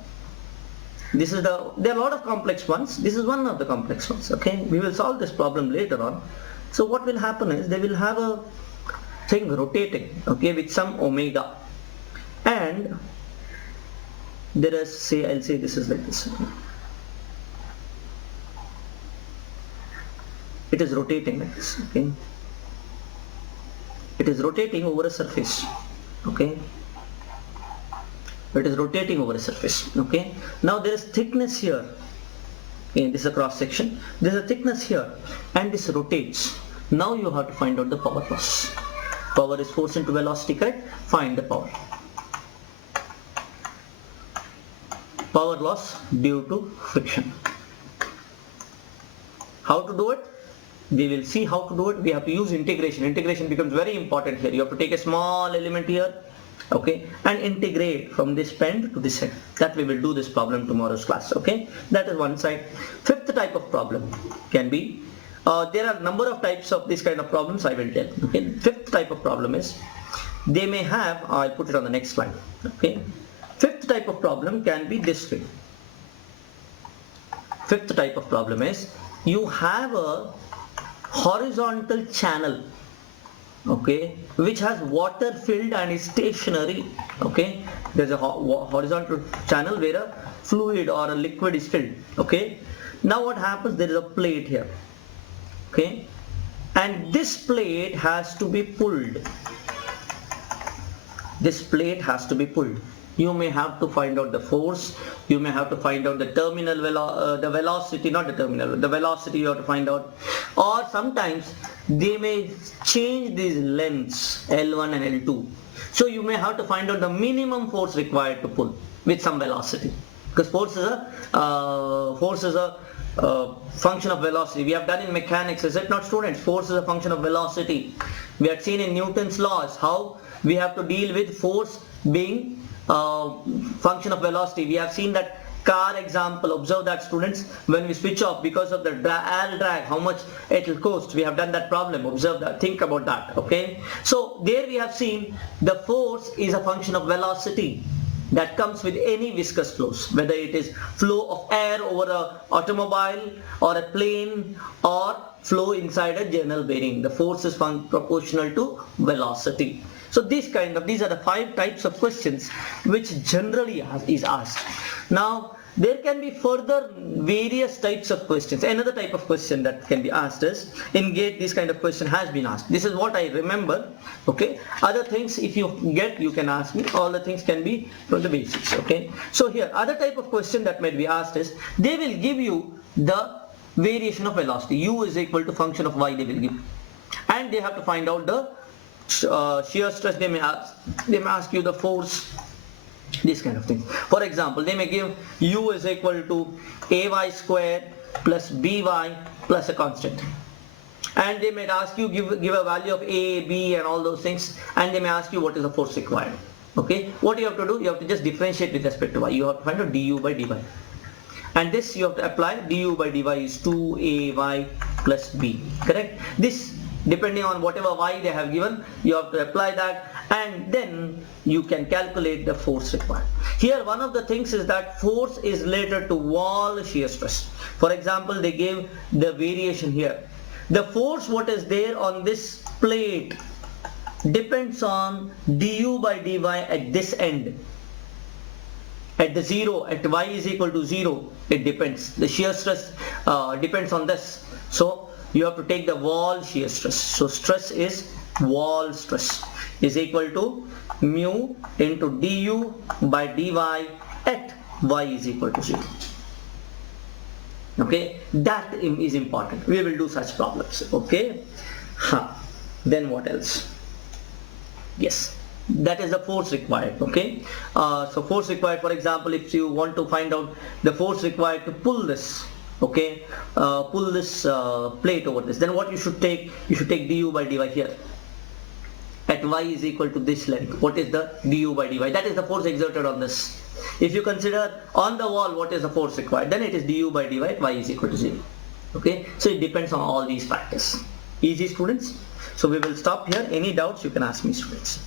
a lot of complex ones. This is one of the complex ones, okay? We will solve this problem later on. So what will happen is they will have a thing rotating, okay, with some omega, and there is, say, I'll say this is like this. It is rotating like this, okay? It is rotating over a surface, okay? It is rotating over a surface, okay? Now there is thickness here, okay? This is a cross section. There is a thickness here, and this rotates. Now you have to find out the power loss. Power is force into velocity, correct? Find the power. Power loss due to friction. How to do it? We will see how to do it. We have to use integration. Integration becomes very important here. You have to take a small element here, okay, and integrate from this end to this end. That we will do this problem tomorrow's class, okay? That is one side. Fifth type of problem can be, there are a number of types of this kind of problems I will tell, okay? Fifth type of problem is, they may have, I'll put it on the next slide, okay? Fifth type of problem can be this way. Fifth type of problem is, you have a horizontal channel, okay, which has water filled and is stationary, okay? There's a horizontal channel where a fluid or a liquid is filled, okay? Now what happens, there is a plate here, okay? and this plate has to be pulled. This plate has to be pulled. You may have to find out the force, you may have to find out the terminal the velocity, not the terminal, the velocity you have to find out, or sometimes they may change these lengths L1 and L2. So you may have to find out the minimum force required to pull with some velocity, because force is a function of velocity. We have done in mechanics, is it not, students? Force is a function of velocity. We had seen in Newton's laws how we have to deal with force being function of velocity. We have seen that car example. Observe that, students, when we switch off because of the air drag, how much it will cost. We have done that problem. Observe that, think about that. Okay, so there we have seen the force is a function of velocity that comes with any viscous flows, whether it is flow of air over a automobile or a plane or flow inside a journal bearing. The force is proportional to velocity. So these are the 5 types of questions which generally is asked. Now there can be further various types of questions. Another type of question that can be asked is, in GATE this kind of question has been asked. This is what I remember. Okay, other things if you get, you can ask me. All the things can be from the basics. Okay, so here other type of question that might be asked is, they will give you the variation of velocity. U is equal to function of y, they will give, and they have to find out the shear stress. They may ask you the force, this kind of thing. For example, they may give U is equal to AY square plus BY plus a constant, and they may ask you give a value of A, B and all those things, and they may ask you what is the force required. Okay, what you have to do, you have to just differentiate with respect to y. You have to find out du by dy, and this you have to apply. Du by dy is 2AY plus B, correct? This, depending on whatever y they have given, you have to apply that, and then you can calculate the force required. Here one of the things is that force is related to wall shear stress. For example, they gave the variation here. The force what is there on this plate depends on du by dy at this end. At the 0, at y is equal to 0, it depends. The shear stress depends on this. So you have to take the wall shear stress. So stress is wall stress is equal to mu into du by dy at y is equal to 0. Okay, that is important. We will do such problems. Okay, then what else? Yes, that is the force required. Okay, so force required, for example, if you want to find out the force required to pull this, okay, pull this plate over this, then what you should take du by dy here at y is equal to this length. What is the du by dy? That is the force exerted on this. If you consider on the wall what is the force required, then it is du by dy at y is equal to 0. Okay, so it depends on all these factors. Easy, students? So we will stop here. Any doubts you can ask me, students.